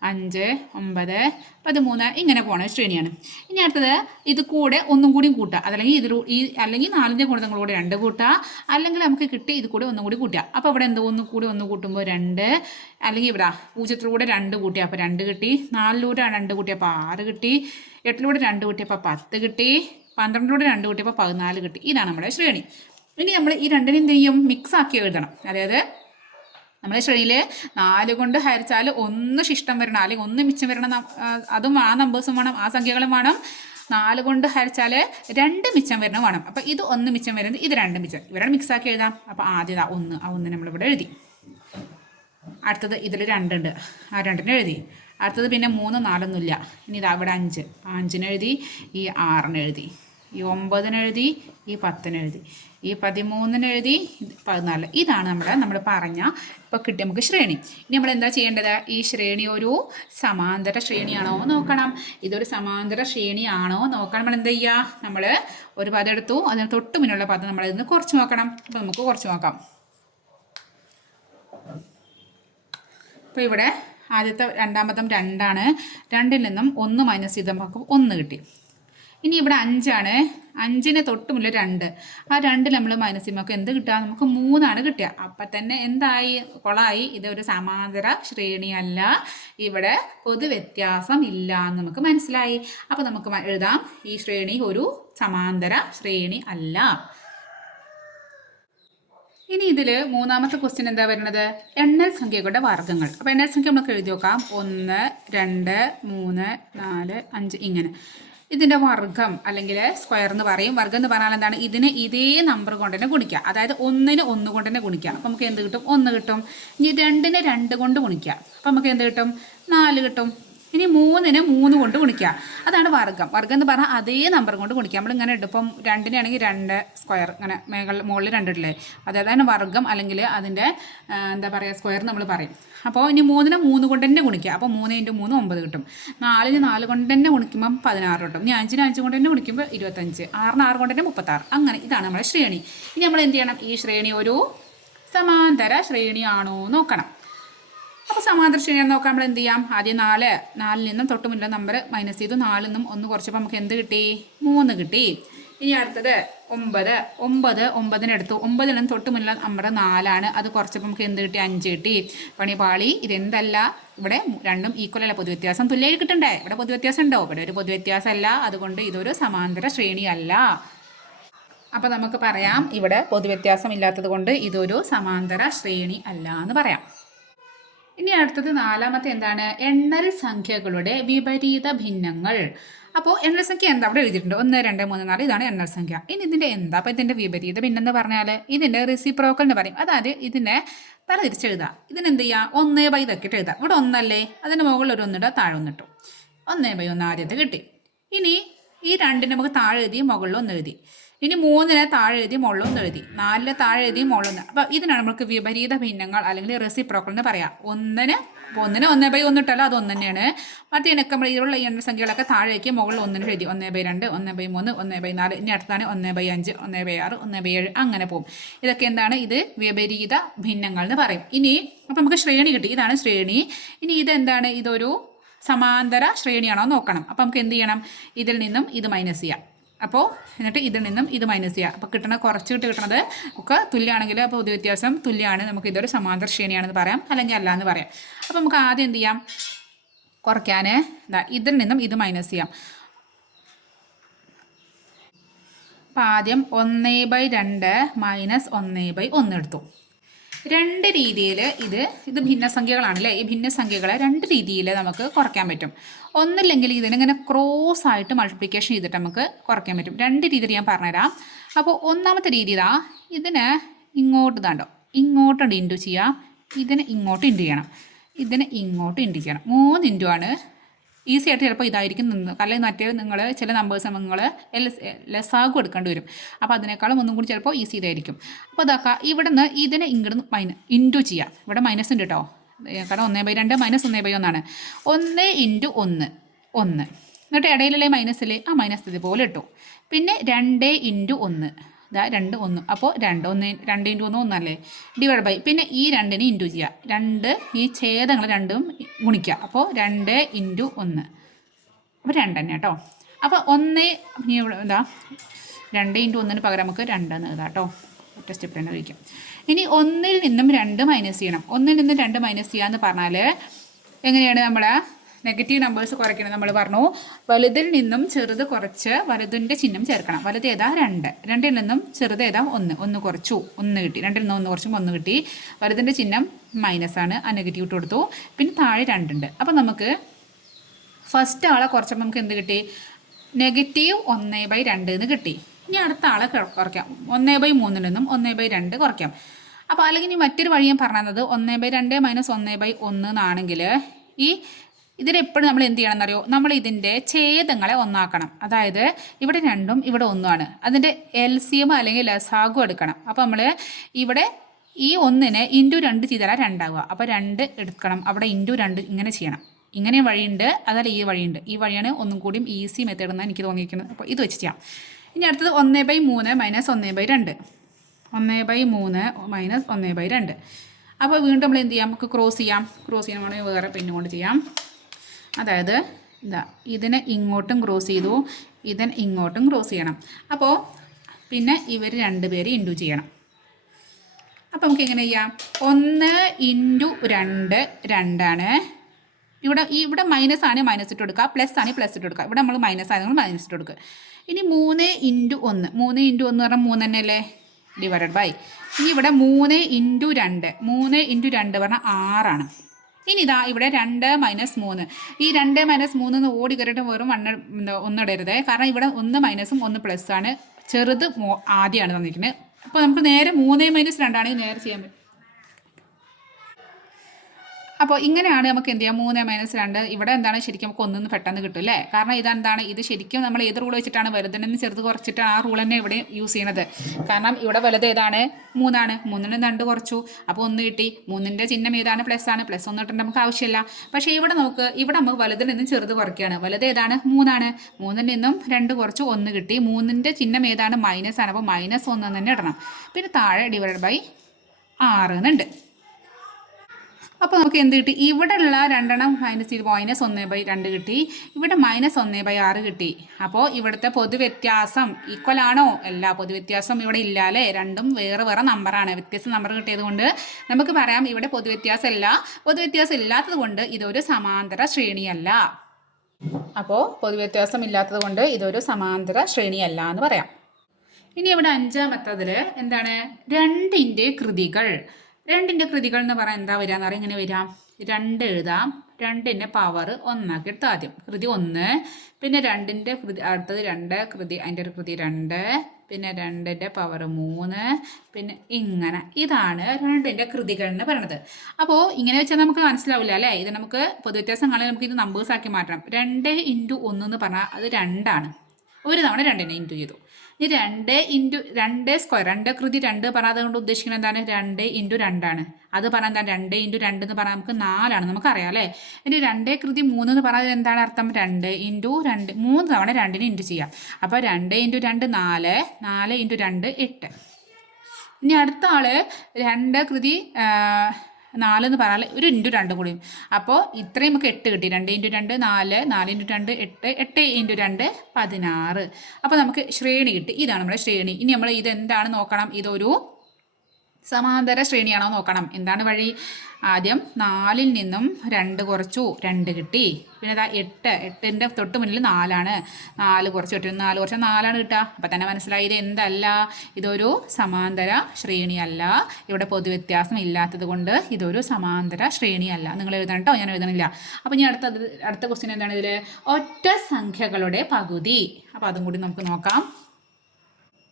5, 9, 13 ഇങ്ങനെ പോണ ശ്രേണിയാണ്. ഇനി അടുത്തത് ഇത് കൂടെ ഒന്നും കൂടി കൂട്ടുക. അതല്ലെങ്കിൽ അല്ലെങ്കിൽ 4ൻ്റെ കൂടെ നിങ്ങളൂടെ 2 കൂട്ടുക, അല്ലെങ്കിൽ നമുക്ക് കിട്ടി ഇത് കൂടെ ഒന്നും കൂടി കൂട്ടുക. അപ്പോൾ ഇവിടെ എന്തോ ഒന്ന് കൂട്ടുമ്പോൾ 2, അല്ലെങ്കിൽ ഇവിടെ 0ത്തിലൂടെ 2 കൂട്ടി, അപ്പോൾ 2 കിട്ടി. 4ലൂടെ 2 കൂട്ടിയപ്പോൾ 6 കിട്ടി. 8ലൂടെ 2 കൂട്ടിയപ്പോൾ 10 കിട്ടി. 12ലൂടെ 2 കൂട്ടിയപ്പോൾ 14 കിട്ടി. ഇതാണ് നമ്മുടെ ശ്രേണി. ഇനി നമ്മൾ ഈ രണ്ടിനും എന്ത് ചെയ്യും? മിക്സ് ആക്കി എഴുതണം. അതായത് നമ്മുടെ ശ്രേണിയിൽ 4 കൊണ്ട് ഹരിച്ചാൽ 1 ശിഷ്ടം വരണം, അല്ലെങ്കിൽ 1 മിച്ചം വരണം. അതും ആ നമ്പേഴ്സും വേണം, ആ സംഖ്യകളും വേണം. 4 കൊണ്ട് ഹരിച്ചാൽ 2 മിച്ചം വരണം വേണം. അപ്പോൾ ഇത് 1 മിച്ചം വരുന്നത്, ഇത് 2 മിച്ചം. ഇവരുടെ മിക്സ് ആക്കി എഴുതാം. അപ്പോൾ ആദ്യം 1, ആ 1 നമ്മളിവിടെ എഴുതി. അടുത്തത് ഇതിൽ 2 ഉണ്ട്, ആ 2നെ എഴുതി. അടുത്തത് പിന്നെ 3, 4 ഒന്നുമില്ല. ഇനി ഇതാ ഇവിടെ 5, 5ന് എഴുതി. ഈ 6ന് എഴുതി. ഈ 9ന് എഴുതി. ഈ 10ന് എഴുതി. ഈ 13ന് എഴുതി. 14. ഇതാണ് നമ്മൾ പറഞ്ഞ ഇപ്പോൾ കിട്ടിയ നമുക്ക് ശ്രേണി. ഇനി നമ്മൾ എന്താ ചെയ്യേണ്ടത്? ഈ ശ്രേണി ഒരു സമാന്തര ശ്രേണിയാണോ നോക്കണം. ഇതൊരു സമാന്തര ശ്രേണിയാണോ നോക്കാൻ നമ്മൾ എന്താ ചെയ്യുക? നമ്മൾ ഒരു പദം എടുത്തു, അതിന് തൊട്ട് മുന്നുള്ള പദം നമ്മൾ ഇതിന് കുറച്ച് നോക്കണം. അപ്പോൾ നമുക്ക് കുറച്ച് നോക്കാം. അപ്പോൾ ഇവിടെ ആദ്യത്തെ രണ്ടാമത്തെ 2ആണ്. 2ൽ നിന്നും 1 മൈനസ് ചെയ്ത് നമുക്ക് 1 കിട്ടി. ഇനി ഇവിടെ 5ആണ്. 5ന് തൊട്ട് മുന്നിൽ 2. ആ 2 നമ്മൾ മൈനസ് ചെയ്യുമ്പോൾ എന്ത് കിട്ടുക? നമുക്ക് 3ആണ് കിട്ടുക. അപ്പം തന്നെ എന്തായി? കൊളായി. ഇതൊരു സമാന്തര ശ്രേണിയല്ല, ഇവിടെ പൊതുവ്യത്യാസം ഇല്ല എന്ന് നമുക്ക് മനസ്സിലായി. അപ്പോൾ നമുക്ക് എഴുതാം, ഈ ശ്രേണി ഒരു സമാന്തര ശ്രേണി അല്ല. ഇനി ഇതിൽ മൂന്നാമത്തെ ക്വസ്റ്റ്യൻ എന്താ വരുന്നത്? എണ്ണൽ സംഖ്യകളുടെ വർഗ്ഗങ്ങൾ. അപ്പോൾ എണ്ണൽ സംഖ്യ നമുക്ക് എഴുതി നോക്കാം. 1, 2, 3, 4, 5 ഇങ്ങനെ. ഇതിൻ്റെ വർഗ്ഗം അല്ലെങ്കിൽ സ്ക്വയർ എന്ന് പറയും. വർഗ്ഗം എന്ന് പറഞ്ഞാൽ എന്താണ്? ഇതിന് ഇതേ നമ്പർ കൊണ്ട് തന്നെ ഗുണിക്കുക. അതായത് 1ന് 1 കൊണ്ട് തന്നെ ഗുണിക്കുക. അപ്പോൾ നമുക്ക് എന്ത് കിട്ടും? 1 കിട്ടും. ഇനി 2ന് 2 കൊണ്ട് ഗുണിക്കുക. അപ്പോൾ നമുക്ക് എന്ത് കിട്ടും? 4 കിട്ടും. ഇനി 3ന് 3 കൊണ്ട് ഗുണിക്കുക. അതാണ് വർഗ്ഗം. വർഗ്ഗം എന്ന് പറഞ്ഞാൽ അതേ നമ്പർ കൊണ്ട് ഗുണിക്കുക. നമ്മൾ ഇങ്ങനെ ഇടും. ഇപ്പം 2ന് ആണെങ്കിൽ 2 സ്ക്വയർ ഇങ്ങനെ മുകളിൽ 2 ഇടില്ലേ, അതായത് വർഗ്ഗം അല്ലെങ്കിൽ അതിൻ്റെ എന്താ പറയുക സ്ക്വയർ നമ്മൾ പറയും. അപ്പോൾ ഇനി 3ന് 3 കൊണ്ട് തന്നെ ഗുണിക്കുക. അപ്പോൾ 3 × 3 9 കിട്ടും. 4ന് 4 കൊണ്ട് തന്നെ ഗുണിക്കുമ്പം 16 കിട്ടും. ഇനി 5ന് 5 കൊണ്ട് തന്നെ ഗുണിക്കുമ്പോൾ 25. 6ന് 6 കൊണ്ട് തന്നെ 36. അങ്ങനെ ഇതാണ് നമ്മുടെ ശ്രേണി. ഇനി നമ്മൾ എന്ത് ചെയ്യണം? ഈ ശ്രേണി ഒരു സമാന്തര ശ്രേണിയാണോ നോക്കണം. അപ്പോൾ സമാന്തര ശ്രേണിയാണ് നോക്കാൻ നമ്മൾ എന്ത് ചെയ്യാം? ആദ്യം 4ൽ നിന്നും തൊട്ട് മുന്നിലെ നമ്പർ മൈനസ് ചെയ്തു. 4ൽ നിന്നും 1 കുറച്ചപ്പോൾ നമുക്ക് എന്ത് കിട്ടി? 3 കിട്ടി. ഇനി അടുത്തത് 9 എടുത്തു. 9ൽ നിന്നും തൊട്ട് മുന്നിലെ നമ്പർ 4ആണ്. അത് കുറച്ചപ്പോൾ നമുക്ക് എന്ത് കിട്ടി? 5 കിട്ടി. പണിപാളി. ഇതെന്തല്ല, ഇവിടെ രണ്ടും ഈക്വൽ അല്ല, പൊതുവ്യത്യാസം തുല്യമായി കിട്ടണ്ടേ? ഇവിടെ പൊതുവ്യത്യാസം ഉണ്ടോ? ഇവിടെ ഒരു പൊതുവ്യത്യാസം അല്ല. അതുകൊണ്ട് ഇതൊരു സമാന്തര ശ്രേണിയല്ല. അപ്പോൾ നമുക്ക് പറയാം, ഇവിടെ പൊതുവ്യത്യാസം ഇല്ലാത്തത് കൊണ്ട് ഇതൊരു സമാന്തര ശ്രേണി അല്ല എന്ന് പറയാം. ഇനി അടുത്തത് നാലാമത്തെ എന്താണ്? എണ്ണൽ സംഖ്യകളുടെ വിപരീത ഭിന്നങ്ങൾ. അപ്പോൾ എണ്ണൽ സംഖ്യ എന്താ അവിടെ എഴുതിയിട്ടുണ്ട്? 1, 2, 3, 4 ഇതാണ് എണ്ണൽ സംഖ്യ. ഇനി ഇതിൻ്റെ എന്താ? അപ്പോൾ ഇതിൻ്റെ വിപരീത ഭിന്നം എന്ന് പറഞ്ഞാൽ ഇതിൻ്റെ റെസിപ്രോക്കൽ എന്ന് പറയും. അതായത് ഇതിനെ തരതിരിച്ചെഴുതുക. ഇതിനെന്ത് ചെയ്യുക? 1/, ഇതൊക്കെ എഴുതാം. ഇവിടെ 1 അല്ലേ, അതിൻ്റെ മുകളിൽ ഒരു 1 ഇടുക, താഴെ 1 ഇട്ടു. 1/1 ആദ്യത്തെ കിട്ടി. ഇനി ഈ 2ന് നമുക്ക് താഴെ എഴുതി, മുകളിൽ 1 എഴുതി. ഇനി 3ന് താഴെ എഴുതി, മുകളിൽ 1 എഴുതി. 4ന് താഴെ എഴുതി, മുകളിൽ 1. അപ്പോൾ ഇതിനാണ് നമുക്ക് വിപരീത ഭിന്നങ്ങൾ അല്ലെങ്കിൽ റെസിപ്രോക്കൽ എന്ന് പറയാം. 1ന് 1/1 ഇട്ടല്ലോ, അത് 1 തന്നെയാണ്. മറ്റേ നമ്മൾ ഇതിലുള്ള എണ്ണ സംഖ്യകളൊക്കെ താഴെ വയ്ക്കുക, മുകളിൽ 1ന് എഴുതി. 1/2, 1/3, 1/4. ഇനി അടുത്താണ് 1/5, 1/6, 1/7 അങ്ങനെ പോകും. ഇതൊക്കെ എന്താണ്? ഇത് വിപരീത ഭിന്നങ്ങൾ എന്ന് പറയും. ഇനി അപ്പോൾ നമുക്ക് ശ്രേണി കിട്ടി. ഇതാണ് ശ്രേണി. ഇനി ഇതെന്താണ്? ഇതൊരു സമാന്തര ശ്രേണിയാണോ നോക്കണം. അപ്പോൾ നമുക്ക് എന്ത് ചെയ്യണം? ഇതിൽ നിന്നും ഇത് മൈനസ് ചെയ്യാം. അപ്പോൾ എന്നിട്ട് ഇതിൽ നിന്നും ഇത് മൈനസ് ചെയ്യുക. അപ്പോൾ കിട്ടുന്നത് ഒക്കെ തുല്യമാണെങ്കിൽ അപ്പോൾ പൊതുവ്യത്യാസം തുല്യമാണ്. നമുക്ക് ഇതൊരു സമാന്തര ശ്രേണിയാണെന്ന് പറയാം, അല്ലെങ്കിൽ അല്ല എന്ന് പറയാം. അപ്പോൾ നമുക്ക് ആദ്യം എന്ത് ചെയ്യാം? കുറയ്ക്കാൻ ഇതിൽ നിന്നും ഇത് മൈനസ് ചെയ്യാം. അപ്പോൾ ആദ്യം 1/2 മൈനസ് 1/1 എടുത്തു. 2 രീതിയിൽ ഇത് ഭിന്നസംഖ്യകളാണല്ലേ. ഈ ഭിന്നസംഖ്യകളെ 2 രീതിയിൽ നമുക്ക് കുറയ്ക്കാൻ പറ്റും. ഒന്നില്ലെങ്കിൽ ഇതിനിങ്ങനെ ക്രോസ് ആയിട്ട് മൾട്ടിപ്ലിക്കേഷൻ ചെയ്തിട്ട് നമുക്ക് കുറയ്ക്കാൻ പറ്റും. 2 രീതിയിൽ ഞാൻ പറഞ്ഞുതരാം. അപ്പോൾ ഒന്നാമത്തെ രീതി ഇതിനെ ഇങ്ങോട്ട് ഇതാണ്ടോ, ഇങ്ങോട്ട് ഇൻറ്റു ചെയ്യാം. ഇതിനെ ഇങ്ങോട്ട് ഇൻറ്റു ചെയ്യണം. ഇതിനെ ഇങ്ങോട്ട് ഇൻറ്റു ചെയ്യണം. 3 ഇൻറ്റു ആണ്. ഈസി ആയിട്ട് ചിലപ്പോൾ ഇതായിരിക്കും നിന്ന്, അല്ലെങ്കിൽ മറ്റേ നിങ്ങൾ ചില നമ്പേഴ്സ് നിങ്ങൾ ലെസ്സാകും എടുക്കേണ്ടി വരും. അപ്പോൾ അതിനേക്കാളും ഒന്നും കൂടി ചിലപ്പോൾ ഈസി ഇതായിരിക്കും. അപ്പോൾ ഇതാക്കുക, ഇവിടെ നിന്ന് ഇതിനെ ഇങ്ങോട്ട് ഇൻറ്റു ചെയ്യാം. ഇവിടെ മൈനസ് ഉണ്ട് കേട്ടോ, കാരണം 1/2 മൈനസ് 1/1 ആണ്. 1 × 1 1. എന്നിട്ട് ഇടയിലല്ലേ മൈനസിലെ ആ മൈനസ് ഇതുപോലെ ഇട്ടു. പിന്നെ 2 × 1 ഇതാ 2 1 അപ്പോൾ 2 1 2 ഇൻറ്റു 1 ഒന്നല്ലേ ഡിവൈഡ് ബൈ പിന്നെ ഈ 2നെ ഇൻറ്റു ചെയ്യുക 2 ഈ ഛേദങ്ങൾ രണ്ടും ഗുണിക്കുക അപ്പോൾ 2 ഇൻറ്റു 1 അപ്പോൾ 2 തന്നെ കേട്ടോ അപ്പോൾ 1 ഇവിടെ എന്താ 2 ഇൻറ്റു 1 പകരം നമുക്ക് 2 എന്ന് എഴുതാം കേട്ടോ ഒറ്റ സ്റ്റെപ്പ് തന്നെ കഴിക്കാം ഇനി 1ൽ നിന്നും 2 മൈനസ് ചെയ്യണം 1ൽ നിന്നും 2 മൈനസ് ചെയ്യുക എന്ന് പറഞ്ഞാൽ എങ്ങനെയാണ് നമ്മൾ നെഗറ്റീവ് നമ്പേഴ്സ് കുറയ്ക്കണം നമ്മൾ പറഞ്ഞു വലുതിൽ നിന്നും ചെറുത് കുറച്ച് വലുതിൻ്റെ ചിഹ്നം ചേർക്കണം വലുത് ഏതാ 2 2ൽ നിന്നും ചെറുത് ഏതാ 1 കുറച്ചു 1 കിട്ടി 2ൽ നിന്ന് 1 കുറച്ചും 1 കിട്ടി വലുതിൻ്റെ ചിഹ്നം മൈനസ് ആണ് ആ നെഗറ്റീവ് ഇട്ട് കൊടുത്തു പിന്നെ താഴെ 2 ഉണ്ട് അപ്പോൾ നമുക്ക് ഫസ്റ്റ് ആളെ കുറച്ചപ്പോൾ നമുക്ക് എന്ത് കിട്ടി നെഗറ്റീവ് 1/2 എന്ന് കിട്ടി ഇനി അടുത്ത ആളെ കുറയ്ക്കാം 1/3 നിന്നും 1/2 കുറയ്ക്കാം അപ്പോൾ അല്ലെങ്കിൽ ഇനി മറ്റൊരു വഴി ഞാൻ പറഞ്ഞത് 1/2 മൈനസ് 1/1 എന്നാണെങ്കിൽ ഈ ഇതിലെപ്പോഴും നമ്മൾ എന്ത് ചെയ്യണം എന്നറിയോ നമ്മൾ ഇതിൻ്റെ ഛേദങ്ങളെ ഒന്നാക്കണം അതായത് ഇവിടെ 2ഉം ഇവിടെ 1ഉമാണ് അതിൻ്റെ LCM അല്ലെങ്കിൽ ലസാഗു എടുക്കണം അപ്പോൾ നമ്മൾ ഇവിടെ ഈ 1നെ ഇൻറ്റു 2 ചെയ്താൽ 2 ആവുക അപ്പോൾ 2 എടുക്കണം അവിടെ ഇൻറ്റു 2 ഇങ്ങനെ ചെയ്യണം ഇങ്ങനെ വഴിയുണ്ട് അതല്ല ഈ വഴിയുണ്ട് ഈ വഴിയാണ് ഒന്നും കൂടിയും ഈസി മെത്തേഡ് എന്നാണ് എനിക്ക് തോന്നിയിരിക്കുന്നത് അപ്പോൾ ഇത് വെച്ച് ചെയ്യാം ഇനി അടുത്തത് 1/3 മൈനസ് 1/2 1/3 മൈനസ് 1/2 അപ്പോൾ വീണ്ടും നമ്മൾ എന്ത് ചെയ്യാം നമുക്ക് ക്രോസ് ചെയ്യണമെങ്കിൽ വേറെ പെണ്ണ് കൊണ്ട് ചെയ്യാം അതായത് ഇതാ ഇതിനെ ഇങ്ങോട്ടും ക്രോസ് ചെയ്തു ഇതിനെ ഇങ്ങോട്ടും ക്രോസ് ചെയ്യണം അപ്പോൾ പിന്നെ ഇവർ 2 പേര് ഇൻറ്റു ചെയ്യണം അപ്പോൾ നമുക്ക് എങ്ങനെ ചെയ്യാം 1 ഇൻറ്റു 2 2ആണ് ഇവിടെ മൈനസ് ആണ് മൈനസ് ഇട്ട് കൊടുക്കുക പ്ലസ് ആണ് പ്ലസ് ഇട്ട് കൊടുക്കുക ഇവിടെ നമ്മൾ മൈനസ് ആയതുകൊണ്ട് മൈനസ് ഇട്ട് കൊടുക്കുക ഇനി 3 ഇൻറ്റു 1 3 ഇൻറ്റു 1 പറഞ്ഞാൽ 3 തന്നെയല്ലേ ഡിവൈഡഡ് ബൈ ഇനി ഇവിടെ 3 ഇൻറ്റു 2 പറഞ്ഞാൽ 6 ആണ് ഇനി ഇതാ ഇവിടെ 2 മൈനസ് 3 ഈ 2 മൈനസ് 3 എന്ന് ഓടി കയറിയിട്ട് വെറും 1 ഇടരുത് കാരണം ഇവിടെ 1 മൈനസും 1 പ്ലസ് ആണ് ചെറുത് ആദ്യമാണ് തന്നിരിക്കുന്നത് അപ്പോൾ നമുക്ക് നേരെ 3 മൈനസ് 2 ആണെങ്കിൽ നേരെ ചെയ്യാൻ പറ്റും അപ്പോൾ ഇങ്ങനെയാണ് നമുക്ക് എന്ത് ചെയ്യാം 3 മൈനസ് 2 ഇവിടെ എന്താണ് ശരിക്കും നമുക്ക് 1 പെട്ടെന്ന് കിട്ടും അല്ലേ കാരണം ഇതെന്താണ് ഇത് ശരിക്കും നമ്മൾ ഏത് റൂൾ വെച്ചിട്ടാണ് വലുതിനെ ചെറുത് കുറച്ചിട്ടാണ് ആ റൂൾ തന്നെ ഇവിടെ യൂസ് ചെയ്യണത് കാരണം ഇവിടെ വലുത് ഏതാണ് 3 ആണ് 3ന് 2 കുറച്ചു അപ്പോൾ 1 കിട്ടി 3ൻ്റെ ചിഹ്നം ഏതാണ് പ്ലസ് ആണ് പ്ലസ് 1 ഇട്ടിട്ട് നമുക്ക് ആവശ്യമില്ല പക്ഷേ ഇവിടെ നമുക്ക് വലുതിൽ നിന്നും ചെറുത് കുറയ്ക്കുകയാണ് വലുത് ഏതാണ് 3 ആണ് 3ൽ നിന്നും 2 കുറച്ച് 1 കിട്ടി 3ൻ്റെ ചിഹ്നം ഏതാണ് മൈനസ് ആണ് അപ്പോൾ മൈനസ് 1 തന്നെ ഇടണം പിന്നെ താഴെ ഡിവൈഡ് ബൈ 6 എന്നുണ്ട് അപ്പോൾ നമുക്ക് എന്ത് കിട്ടി ഇവിടെ ഉള്ള 2 മൈനസ് ചെയ്ത് മൈനസ് 1/2 കിട്ടി ഇവിടെ മൈനസ് 1/6 കിട്ടി അപ്പോൾ ഇവിടുത്തെ പൊതുവ്യത്യാസം ഈക്വൽ ആണോ അല്ല പൊതുവ്യത്യാസം ഇവിടെ ഇല്ല അല്ലേ രണ്ടും വേറെ നമ്പറാണ് വ്യത്യസ്ത നമ്പർ കിട്ടിയത് കൊണ്ട് നമുക്ക് പറയാം ഇവിടെ പൊതുവ്യത്യാസം ഇല്ലാത്തത് കൊണ്ട് ഇതൊരു സമാന്തര ശ്രേണിയല്ല അപ്പോൾ പൊതുവ്യത്യാസം ഇല്ലാത്തത് കൊണ്ട് ഇതൊരു സമാന്തര ശ്രേണിയല്ല എന്ന് പറയാം ഇനി ഇവിടെ 5ാമത്തതിൽ എന്താണ് 2ൻ്റെ കൃതികൾ എന്ന് പറയാൻ എന്താ വരിക എന്ന് പറയാം ഇങ്ങനെ വരാം 2 എഴുതാം 2ൻ്റെ പവർ 1 ആക്കി എടുത്താൽ ആദ്യം കൃതി 1 പിന്നെ 2ൻ്റെ കൃതി അടുത്തത് 2 കൃതി അതിൻ്റെ ഒരു കൃതി 2 പിന്നെ 2ൻ്റെ പവർ 3 പിന്നെ ഇങ്ങനെ ഇതാണ് 2ൻ്റെ കൃതികൾ എന്ന് പറയുന്നത് അപ്പോൾ ഇങ്ങനെ വെച്ചാൽ നമുക്ക് മനസ്സിലാവില്ല അല്ലേ ഇത് നമുക്ക് പൊതുവ്യത്യാസം കാണാൻ നമുക്ക് ഇത് നമ്പേഴ്സ് ആക്കി മാറ്റണം 2 ഇൻറ്റു 1 എന്ന് പറഞ്ഞാൽ അത് 2 ആണ് ഒരു തവണ 2നെ ഇൻറ്റു ചെയ്തു ഇനി 2 ഇൻറ്റു 2 സ്ക്വയർ 2 കൃതി 2 പറഞ്ഞത് കൊണ്ട് ഉദ്ദേശിക്കുന്നത് എന്താണ് 2 ഇൻറ്റു 2 ആണ് അത് പറഞ്ഞാൽ എന്താണ് 2 ഇൻറ്റു 2 എന്ന് പറഞ്ഞാൽ നമുക്ക് 4 ആണ് നമുക്കറിയാം അല്ലേ ഇനി 2 കൃതി 3 എന്ന് പറഞ്ഞാൽ എന്താണ് അർത്ഥം 2 ഇൻറ്റു 2 3 തവണ 2നെ ഇൻറ്റു ചെയ്യാം അപ്പോൾ 2 ഇൻറ്റു 2 4 4 ഇൻറ്റു 2 8 ഇനി അടുത്ത ആൾ 2 കൃതി 4 എന്ന് പറഞ്ഞാൽ ഒരു ഇൻറ്റു 2 കൂടിയും അപ്പോൾ ഇത്രയും നമുക്ക് 8 കിട്ടി 2 ഇൻറ്റു 2 4 4 ഇൻറ്റു 2 8 8 ഇൻറ്റു 2 16 അപ്പോൾ നമുക്ക് ശ്രേണി കിട്ടി ഇതാണ് നമ്മുടെ ശ്രേണി ഇനി നമ്മൾ ഇതെന്താണ് നോക്കണം ഇതൊരു സമാന്തര ശ്രേണിയാണോ നോക്കണം എന്താണ് വഴി ആദ്യം 4ൽ നിന്നും 2 കുറച്ചു 2 കിട്ടി പിന്നെ അതാ 8ൻ്റെ തൊട്ട് മുന്നിൽ 4 4 കുറച്ച് 8 4 കുറച്ച് 4 കിട്ടുക അപ്പം തന്നെ മനസ്സിലായി ഇത് എന്തല്ല ഇതൊരു സമാന്തര ശ്രേണിയല്ല ഇവിടെ പൊതുവ്യത്യാസം ഇല്ലാത്തത് കൊണ്ട് ഇതൊരു സമാന്തര ശ്രേണിയല്ല നിങ്ങൾ എഴുതണം കേട്ടോ ഞാൻ എഴുതണില്ല അപ്പോൾ ഇനി അടുത്ത ക്വസ്റ്റ്യൻ എന്താണ് ഇതിൽ ഒറ്റ സംഖ്യകളുടെ പകുതി അപ്പോൾ അതും കൂടി നമുക്ക് നോക്കാം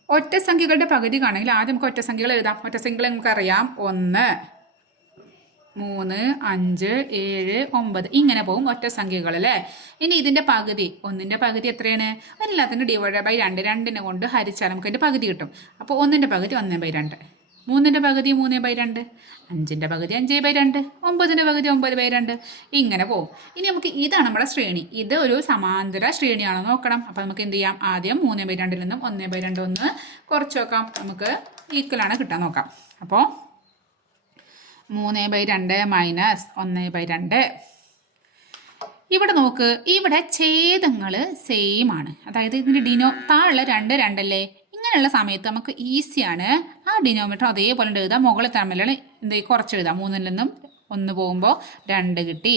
ഒറ്റ സംഖ്യകളുടെ പകുതി കാണണമെങ്കിൽ ആദ്യം നമുക്ക് ഒറ്റ സംഖ്യകൾ എഴുതാം ഒറ്റ സംഖ്യകൾ നമുക്കറിയാം 1 3 5 7 9 ഇങ്ങനെ പോകും ഒറ്റ സംഖ്യകൾ അല്ലേ ഇനി ഇതിൻ്റെ പകുതി 1ൻ്റെ പകുതി എത്രയാണ് എല്ലാത്തിനും ഡിവൈഡ് ബൈ 2 2നെ കൊണ്ട് ഹരിച്ചാൽ നമുക്ക് അതിൻ്റെ പകുതി കിട്ടും അപ്പോൾ 1ൻ്റെ പകുതി 1/2 3ൻ്റെ പകുതി 3/2, 5ൻ്റെ പകുതി 5/2, 9ൻ്റെ പകുതി 9/2, ഇങ്ങനെ പോകും. ഇനി നമുക്ക് ഇതാണ് നമ്മുടെ ശ്രേണി. ഇത് ഒരു സമാന്തര ശ്രേണിയാണെന്ന് നോക്കണം. അപ്പോൾ നമുക്ക് എന്ത് ചെയ്യാം? ആദ്യം 3/2 നിന്നും 1/2 ഒന്ന് കുറച്ച് നോക്കാം. നമുക്ക് ഈക്വലാണ് കിട്ടാൻ നോക്കാം. അപ്പോൾ 3/2 മൈനസ് 1/2. ഇവിടെ നോക്ക്, ഇവിടെ ഛേദങ്ങൾ സെയിം ആണ്. അതായത് ഇതിൻ്റെ താഴെ 2 2 ഇങ്ങനെയുള്ള സമയത്ത് നമുക്ക് ഈസിയാണ് ആ ഡിനോമിനേറ്റർ അതേപോലെ എഴുതാം. മുകളിൽ തമ്മിലാണ് കുറച്ച് എഴുതാം. 3ൽ നിന്നും 1 പോകുമ്പോൾ 2 കിട്ടി.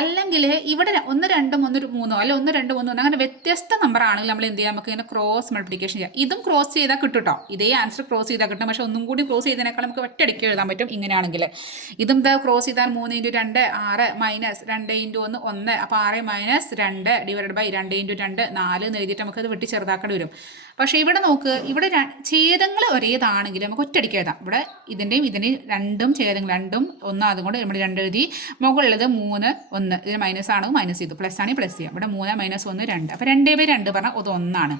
അല്ലെങ്കിൽ ഇവിടെ 1 2 1 3 അല്ല 1 2 3 1 അങ്ങനെ വ്യത്യസ്ത നമ്പർ ആണെങ്കിൽ നമ്മൾ എന്ത് ചെയ്യാം? നമുക്ക് ഇങ്ങനെ ക്രോസ് മൾട്ടിപ്ലിക്കേഷൻ ചെയ്യാം. ഇതും ക്രോസ് ചെയ്താൽ കിട്ടും കേട്ടോ. ഇതേ ആൻസർ ക്രോസ് ചെയ്താൽ കിട്ടും. പക്ഷേ ഒന്നും കൂടി ക്രോസ് ചെയ്തതിനേക്കാൾ നമുക്ക് ഒറ്റയടിക്ക് എഴുതാൻ പറ്റും ഇങ്ങനെയാണെങ്കിൽ. ഇതും ക്രോസ് ചെയ്താൽ 3 × 2 6 മൈനസ് 2 × 1 1. അപ്പോൾ 6 മൈനസ് 2 ഡിവൈഡ് ബൈ 2 × 2 4 എന്ന് എഴുതിയിട്ട് നമുക്കത് വെട്ടി ചെറുതാക്കേണ്ടി വരും. പക്ഷേ ഇവിടെ നോക്ക്, ഇവിടെ ഛേദങ്ങൾ ഒരേതാണെങ്കിൽ നമുക്ക് ഒറ്റയടിക്ക് എഴുതാം. ഇവിടെ ഇതിൻ്റെയും രണ്ടും ഛേദങ്ങൾ രണ്ടും ഒന്നാതും കൊണ്ട് നമ്മൾ 2 എഴുതി. മുകളിലുള്ളത് 3 1. ഇതിന് മൈനസ് ആണ് മൈനസ് ചെയ്തു, പ്ലസ് ആണ് പ്ലസ് ചെയ്യാം. ഇവിടെ 3 മൈനസ് 1 2. അപ്പോൾ 2/2 പറഞ്ഞാൽ അത് 1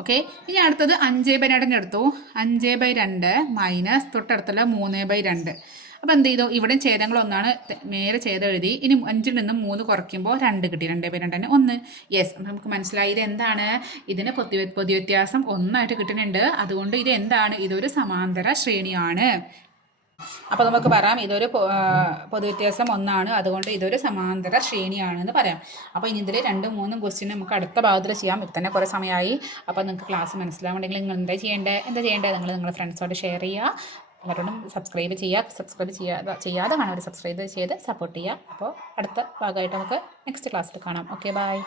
ഓക്കെ. ഇനി അടുത്തത് 5/2 എടുത്തു. 5/2 മൈനസ് തൊട്ടടുത്തുള്ള 3/2. അപ്പോൾ എന്ത് ചെയ്തു? ഇവിടെ ഛേദങ്ങൾ 1 നേരെ ഛേദം എഴുതി. ഇനി 5ൽ നിന്നും 3 കുറയ്ക്കുമ്പോൾ 2 കിട്ടി. 2/2 1. യെസ്, നമുക്ക് മനസ്സിലായി ഇത് എന്താണ്? ഇതിന് പൊതുവ്യത്യാസം 1 കിട്ടുന്നുണ്ട്. അതുകൊണ്ട് ഇത് എന്താണ്? ഇതൊരു സമാന്തര ശ്രേണിയാണ്. അപ്പോൾ നമുക്ക് പറയാം ഇതൊരു പൊതുവ്യത്യാസം 1, അതുകൊണ്ട് ഇതൊരു സമാന്തര ശ്രേണിയാണെന്ന് പറയാം. അപ്പോൾ ഇനി ഇതിൽ 2 3 ക്വസ്റ്റ്യൻ നമുക്ക് അടുത്ത ഭാഗത്തിൽ ചെയ്യാം. ഇപ്പം തന്നെ കുറേ സമയമായി. അപ്പോൾ നിങ്ങൾക്ക് ക്ലാസ് മനസ്സിലാവുന്നുണ്ടെങ്കിൽ നിങ്ങൾ എന്താ ചെയ്യേണ്ടത്? നിങ്ങളുടെ ഫ്രണ്ട്സോട് ഷെയർ ചെയ്യുക. അവരോടും സബ്സ്ക്രൈബ് ചെയ്യാതെ കാണാൻ സബ്സ്ക്രൈബ് ചെയ്ത് സപ്പോർട്ട് ചെയ്യുക. അപ്പോൾ അടുത്ത ഭാഗമായിട്ട് നമുക്ക് നെക്സ്റ്റ് ക്ലാസ്സിൽ കാണാം. Okay, by.